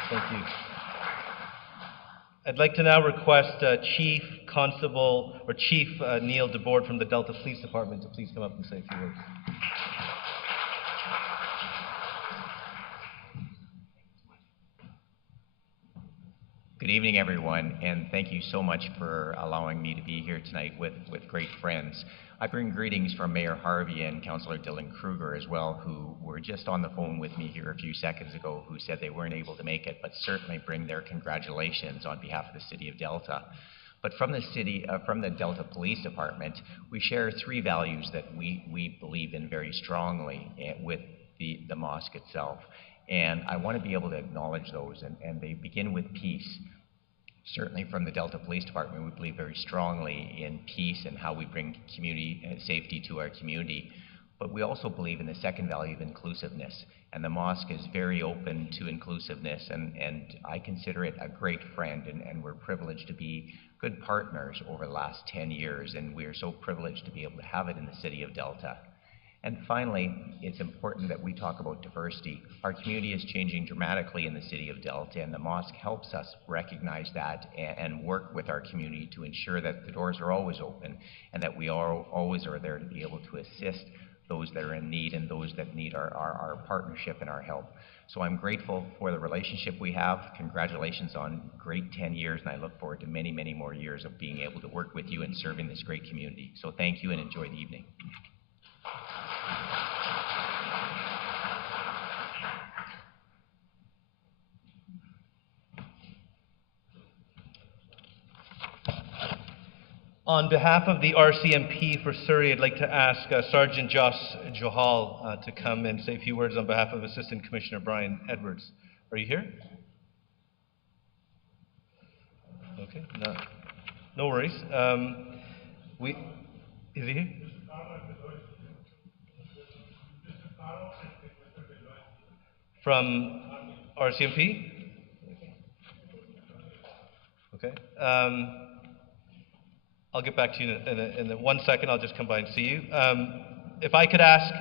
Thank you. I'd like to now request Chief Constable or Chief Neil DeBoard from the Delta Police Department to please come up and say a few words. Good evening, everyone, and thank you so much for allowing me to be here tonight with great friends. I bring greetings from Mayor Harvey and Councillor Dylan Kruger as well, who were just on the phone with me here a few seconds ago, who said they weren't able to make it, but certainly bring their congratulations on behalf of the City of Delta. But from the Delta Police Department, we share three values that we believe in very strongly with the mosque itself. And I want to be able to acknowledge those, and they begin with peace. Certainly from the Delta Police Department, we believe very strongly in peace and how we bring community safety to our community. But we also believe in the second value of inclusiveness. And the mosque is very open to inclusiveness, and I consider it a great friend, and we're privileged to be good partners over the last 10 years, and we are so privileged to be able to have it in the City of Delta. And finally, it's important that we talk about diversity. Our community is changing dramatically in the City of Delta, and the mosque helps us recognize that and work with our community to ensure that the doors are always open and that we always are there to be able to assist those that are in need and those that need our partnership and our help. So I'm grateful for the relationship we have. Congratulations on great 10 years, and I look forward to many, many more years of being able to work with you and serving this great community. So thank you and enjoy the evening. On behalf of the RCMP for Surrey, I'd like to ask Sergeant Joss Johal to come and say a few words on behalf of Assistant Commissioner Brian Edwards. Are you here? Okay, no worries. Is he here? From RCMP? Okay. I'll get back to you in 1 second. I'll just come by and see you. If I could ask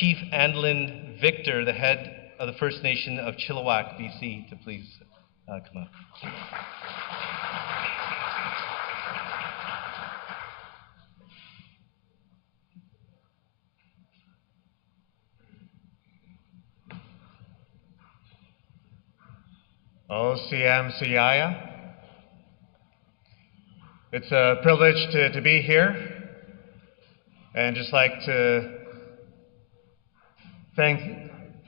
Chief Andlin Victor, the head of the First Nation of Chilliwack, BC, to please come up. OCMCIA. It's a privilege to be here, and just like to thank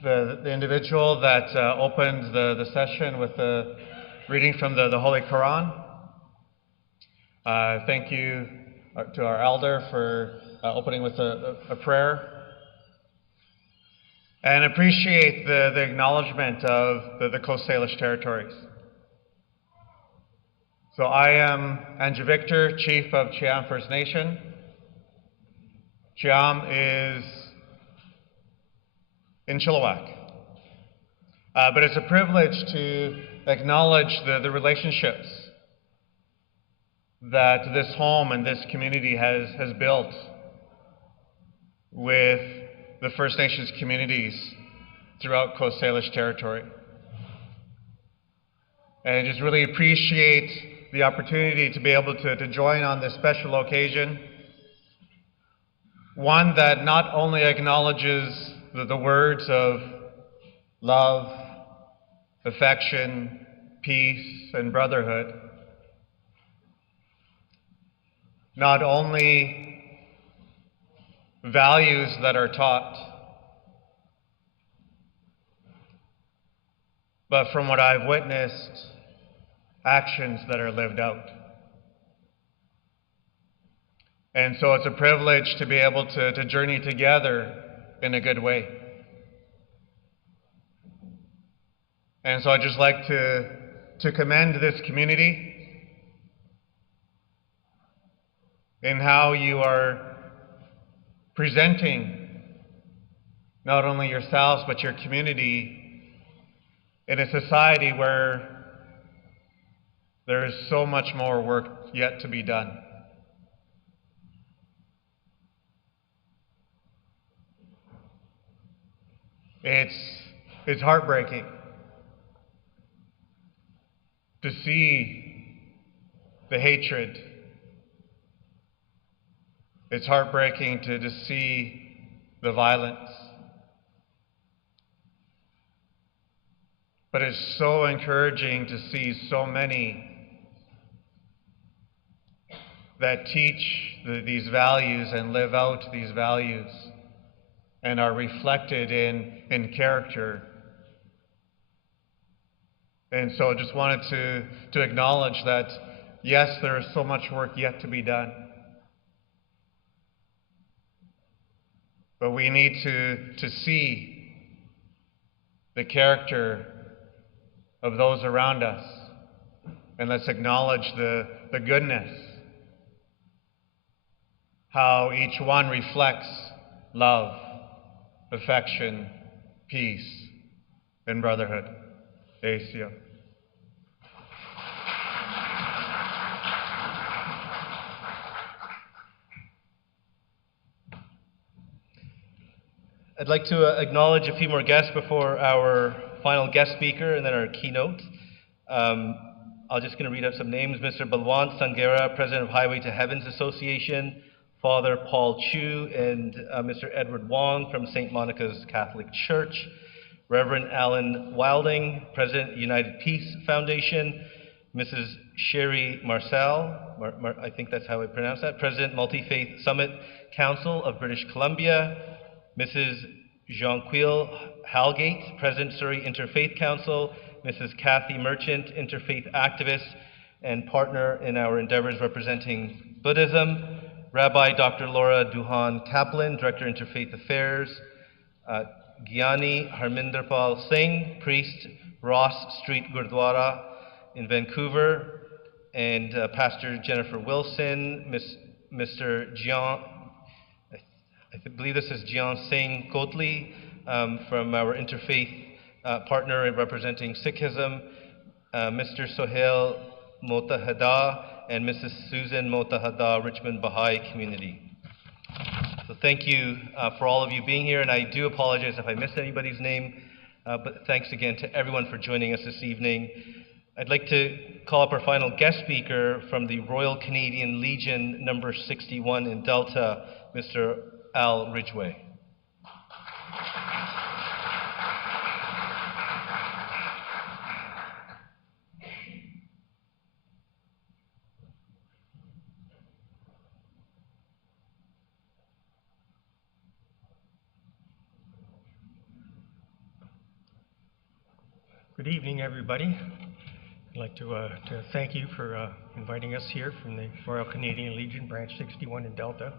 the individual that opened the session with the reading from the Holy Quran. Thank you to our elder for opening with a prayer, and appreciate the acknowledgement of the Coast Salish territories. So I am Andrew Victor, Chief of Chiam First Nation. Chiam is in Chilliwack. But it's a privilege to acknowledge the relationships that this home and this community has built with the First Nations communities throughout Coast Salish territory. And I just really appreciate the opportunity to be able to join on this special occasion. One that not only acknowledges the words of love, affection, peace, and brotherhood. Not only values that are taught, but from what I've witnessed, actions that are lived out. And so it's a privilege to be able to journey together in a good way. And so I'd just like to commend this community in how you are presenting not only yourselves but your community in a society where there is so much more work yet to be done. It's heartbreaking to see the hatred. It's heartbreaking to see the violence. But it's so encouraging to see so many that teach these values and live out these values and are reflected in character. And so I just wanted to acknowledge that, yes, there is so much work yet to be done. But we need to see the character of those around us. And let's acknowledge the goodness, how each one reflects love, affection, peace, and brotherhood. Asia. I'd like to acknowledge a few more guests before our final guest speaker and then our keynote. I'm just going to read out some names. Mr. Balwant Sangera, President of Highway to Heavens Association, Father Paul Chu, and Mr. Edward Wong from St. Monica's Catholic Church, Reverend Alan Wilding, President, United Peace Foundation, Mrs. Sherry Marcel, I think that's how I pronounce that, President, Multi-Faith Summit Council of British Columbia, Mrs. Jonquil Halgate, President, Surrey Interfaith Council, Mrs. Kathy Merchant, Interfaith Activist and partner in our endeavors representing Buddhism, Rabbi Dr. Laura Duhan Kaplan, Director, Interfaith Affairs, Gyani Harminderpal Singh, priest, Ross Street Gurdwara in Vancouver, and Pastor Jennifer Wilson, Mr. Jian, I believe this is Jian Singh Kotli from our interfaith partner in representing Sikhism, Mr. Sohail Motahada, and Mrs. Susan Motahada, Richmond Baha'i Community. So thank you for all of you being here, and I do apologize if I missed anybody's name, but thanks again to everyone for joining us this evening. I'd like to call up our final guest speaker from the Royal Canadian Legion number 61 in Delta, Mr. Al Ridgway. Good evening, everybody. I'd like to thank you for inviting us here from the Royal Canadian Legion, Branch 61 in Delta.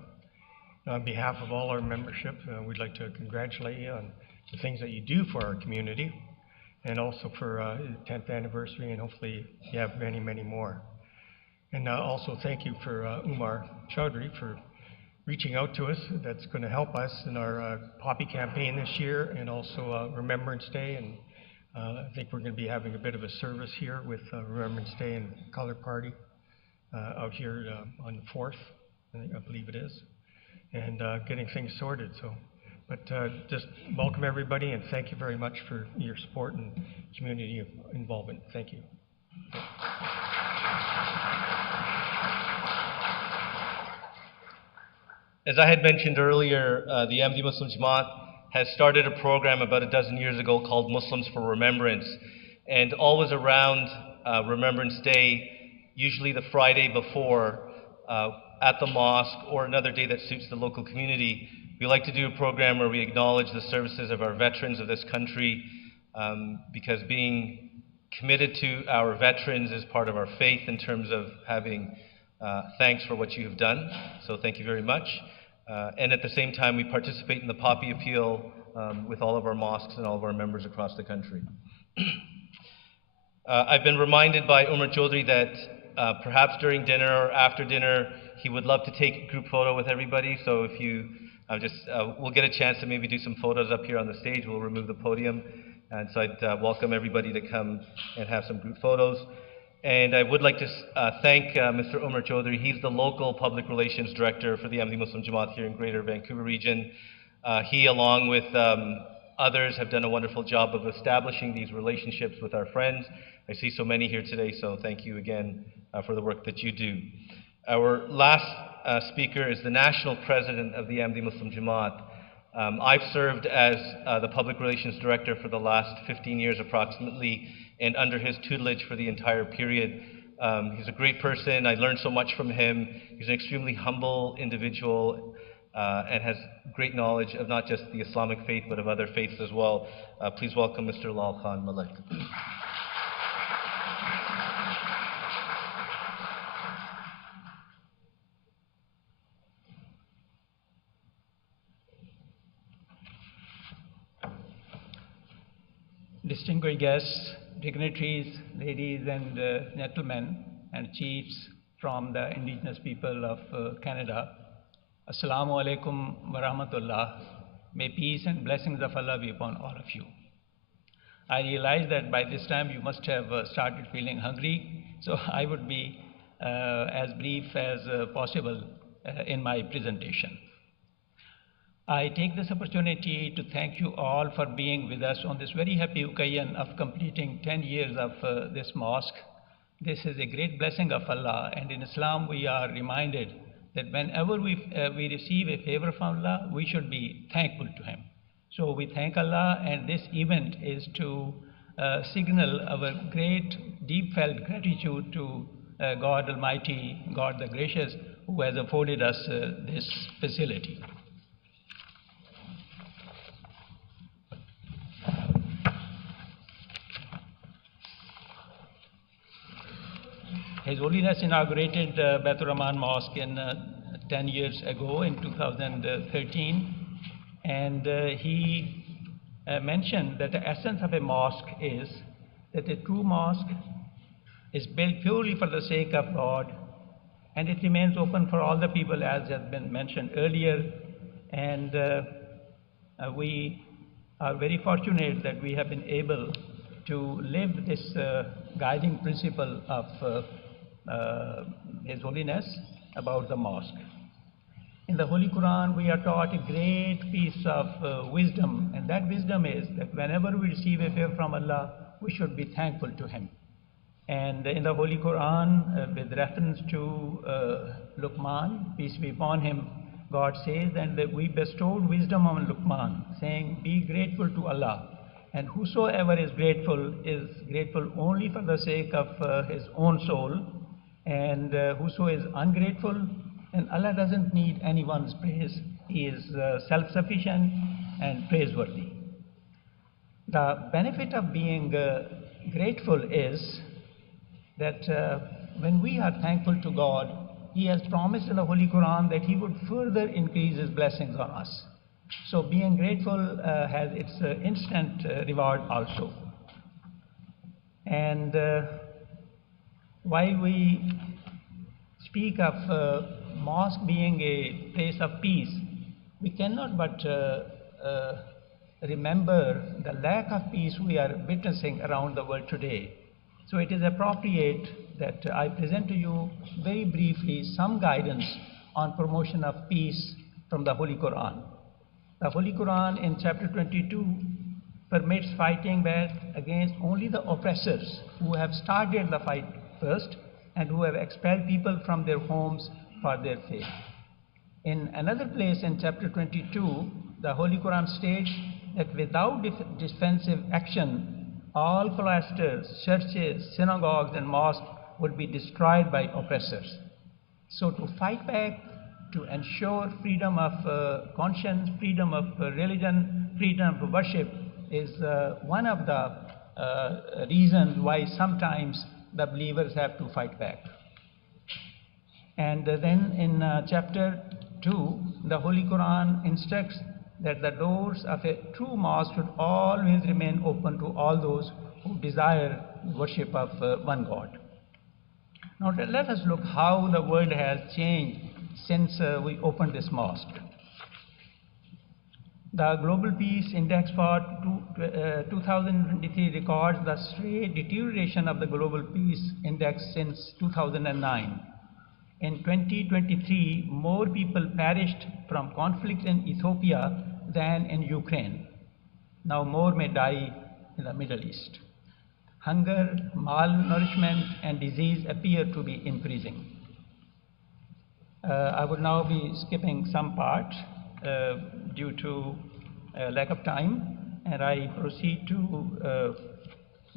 On behalf of all our membership, we'd like to congratulate you on the things that you do for our community, and also for the 10th anniversary, and hopefully you have many, many more. And also thank you for Umar Chaudhry for reaching out to us. That's going to help us in our Poppy campaign this year, and also Remembrance Day. And I think we're going to be having a bit of a service here with Remembrance Day and Color Party out here on the 4th, I believe it is, and getting things sorted. So, but just welcome everybody, and thank you very much for your support and community involvement. Thank you. As I had mentioned earlier, the Ahmadi Muslim Jama'at has started a program about a dozen years ago called Muslims for Remembrance. and always around Remembrance Day, usually the Friday before, at the mosque or another day that suits the local community, we like to do a program where we acknowledge the services of our veterans of this country, because being committed to our veterans is part of our faith in terms of having thanks for what you have done. So thank you very much. And at the same time, we participate in the Poppy Appeal with all of our mosques and all of our members across the country. I've been reminded by Umar Chaudhry that perhaps during dinner or after dinner, he would love to take a group photo with everybody. So if you we'll get a chance to maybe do some photos up here on the stage. We'll remove the podium. And so I'd welcome everybody to come and have some group photos. And I would like to thank Mr. Umar Chaudhry. He's the local public relations director for the Ahmadi Muslim Jamaat here in Greater Vancouver region. He, along with others, have done a wonderful job of establishing these relationships with our friends. I see so many here today, so thank you again for the work that you do. Our last speaker is the national president of the Ahmadi Muslim Jamaat. I've served as the public relations director for the last 15 years approximately, and under his tutelage for the entire period. He's a great person. I learned so much from him. He's an extremely humble individual and has great knowledge of not just the Islamic faith, but of other faiths as well. Please welcome Mr. Lal Khan Malik. Distinguished guests, dignitaries, ladies and gentlemen, and chiefs from the Indigenous people of Canada, Assalamu alaikum wa rahmatullah. May peace and blessings of Allah be upon all of you. I realize that by this time you must have started feeling hungry, so I would be as brief as possible in my presentation. I take this opportunity to thank you all for being with us on this very happy occasion of completing 10 years of this mosque. This is a great blessing of Allah, and in Islam we are reminded that whenever we receive a favor from Allah, we should be thankful to Him. So we thank Allah, and this event is to signal our great, deep-felt gratitude to God Almighty, God the Gracious, who has afforded us this facility. His Holiness inaugurated Baitur Rahman Mosque 10 years ago in 2013, and he mentioned that the essence of a mosque is that a true mosque is built purely for the sake of God, and it remains open for all the people, as has been mentioned earlier. And we are very fortunate that we have been able to live this guiding principle of His Holiness about the mosque. In the Holy Quran, we are taught a great piece of wisdom, and that wisdom is that whenever we receive a favor from Allah, we should be thankful to Him. And in the Holy Quran, with reference to Luqman, peace be upon him, God says, and that we bestowed wisdom on Luqman, saying, be grateful to Allah. And whosoever is grateful only for the sake of his own soul. And whoso is ungrateful, and Allah doesn't need anyone's praise. He is self-sufficient and praiseworthy. The benefit of being grateful is that when we are thankful to God, He has promised in the Holy Quran that He would further increase His blessings on us. So being grateful has its instant reward also. And while we speak of mosque being a place of peace, we cannot but remember the lack of peace we are witnessing around the world today. So it is appropriate that I present to you very briefly some guidance on promotion of peace from the Holy Quran. The Holy Quran in chapter 22 permits fighting back against only the oppressors who have started the fight first and who have expelled people from their homes for their faith. In another place in chapter 22, the Holy Quran states that without defensive action all cloisters, churches, synagogues, and mosques would be destroyed by oppressors. So to fight back, to ensure freedom of conscience, freedom of religion, freedom of worship is one of the reasons why sometimes the believers have to fight back. And then in chapter 2, the Holy Quran instructs that the doors of a true mosque should always remain open to all those who desire worship of one God. Now let us look how the world has changed since we opened this mosque. The Global Peace Index for 2023 records the straight deterioration of the Global Peace Index since 2009. In 2023, more people perished from conflict in Ethiopia than in Ukraine. Now more may die in the Middle East. Hunger, malnourishment, and disease appear to be increasing. I would now be skipping some part due to lack of time, and I proceed to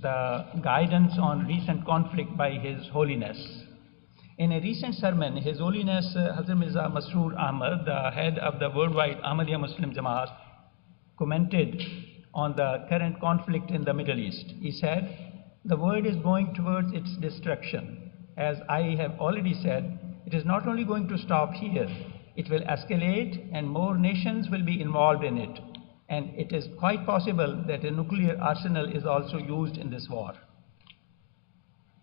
the guidance on recent conflict by His Holiness. In a recent sermon, His Holiness Hazrat Mirza Masroor Ahmad, the head of the worldwide Ahmadiyya Muslim Jama'at, commented on the current conflict in the Middle East. He said, "The world is going towards its destruction. As I have already said, it is not only going to stop here, it will escalate and more nations will be involved in it. And it is quite possible that a nuclear arsenal is also used in this war."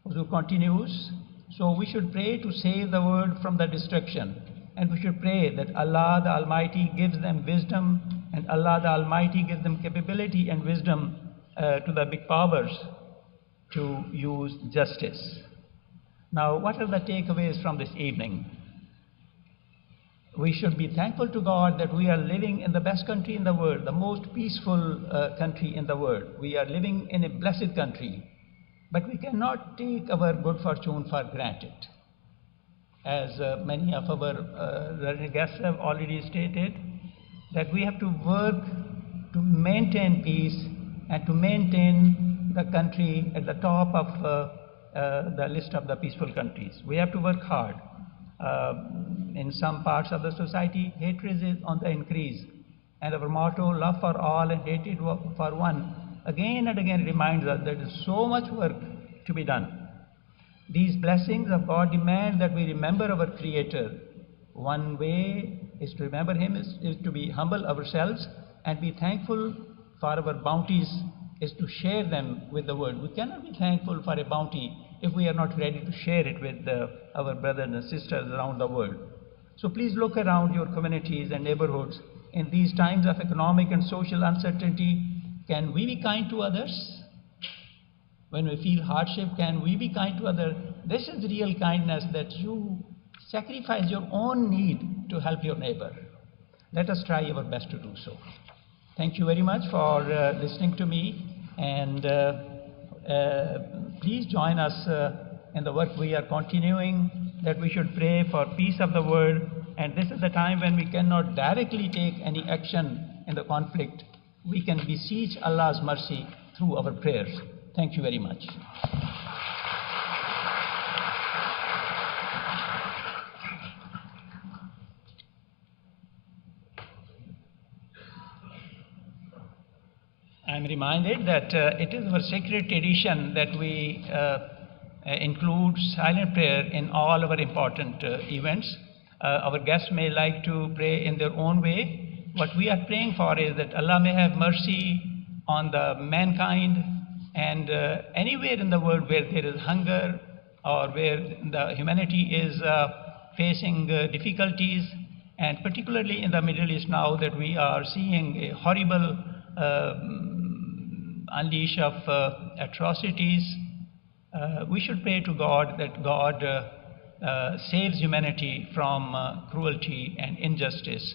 Huzur continues, "So we should pray to save the world from the destruction. And we should pray that Allah the Almighty gives them wisdom, and Allah the Almighty gives them capability and wisdom to the big powers to use justice." Now, what are the takeaways from this evening? We should be thankful to God that we are living in the best country in the world, the most peaceful country in the world. We are living in a blessed country. But we cannot take our good fortune for granted. As many of our guests have already stated, that we have to work to maintain peace and to maintain the country at the top of the list of the peaceful countries. We have to work hard. In some parts of the society, hatred is on the increase. And our motto, love for all and hatred for one, again and again reminds us that there is so much work to be done. These blessings of God demand that we remember our Creator. One way is to remember Him is to be humble ourselves and be thankful for our bounties, is to share them with the world. We cannot be thankful for a bounty if we are not ready to share it with our brothers and sisters around the world. So please look around your communities and neighborhoods. In these times of economic and social uncertainty, can we be kind to others? When we feel hardship, can we be kind to others? This is real kindness, that you sacrifice your own need to help your neighbor. Let us try our best to do so. Thank you very much for listening to me, and please join us in the work we are continuing, that we should pray for peace of the world. And this is the time when we cannot directly take any action in the conflict. We can beseech Allah's mercy through our prayers. Thank you very much. I'm reminded that it is our sacred tradition that we include silent prayer in all our important events. Our guests may like to pray in their own way. What we are praying for is that Allah may have mercy on the mankind, and anywhere in the world where there is hunger or where the humanity is facing difficulties, and particularly in the Middle East now that we are seeing a horrible unleash of atrocities, we should pray to God that God saves humanity from cruelty and injustice.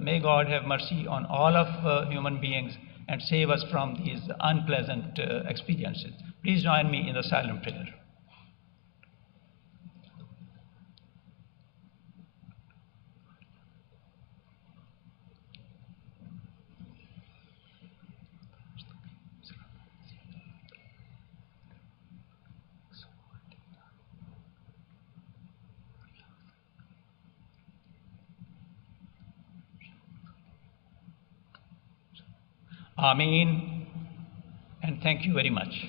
May God have mercy on all of human beings and save us from these unpleasant experiences. Please join me in the silent prayer. Ameen, and thank you very much.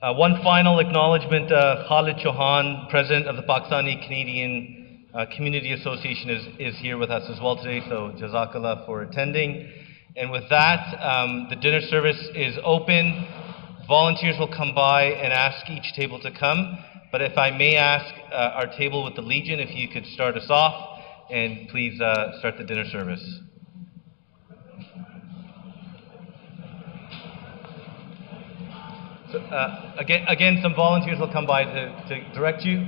One final acknowledgement, Khalid Chauhan, President of the Pakistani Canadian Community Association is here with us as well today, so Jazakallah for attending. And with that, the dinner service is open. Volunteers will come by and ask each table to come. But if I may ask our table with the Legion, if you could start us off, and please start the dinner service. So, again, some volunteers will come by to direct you.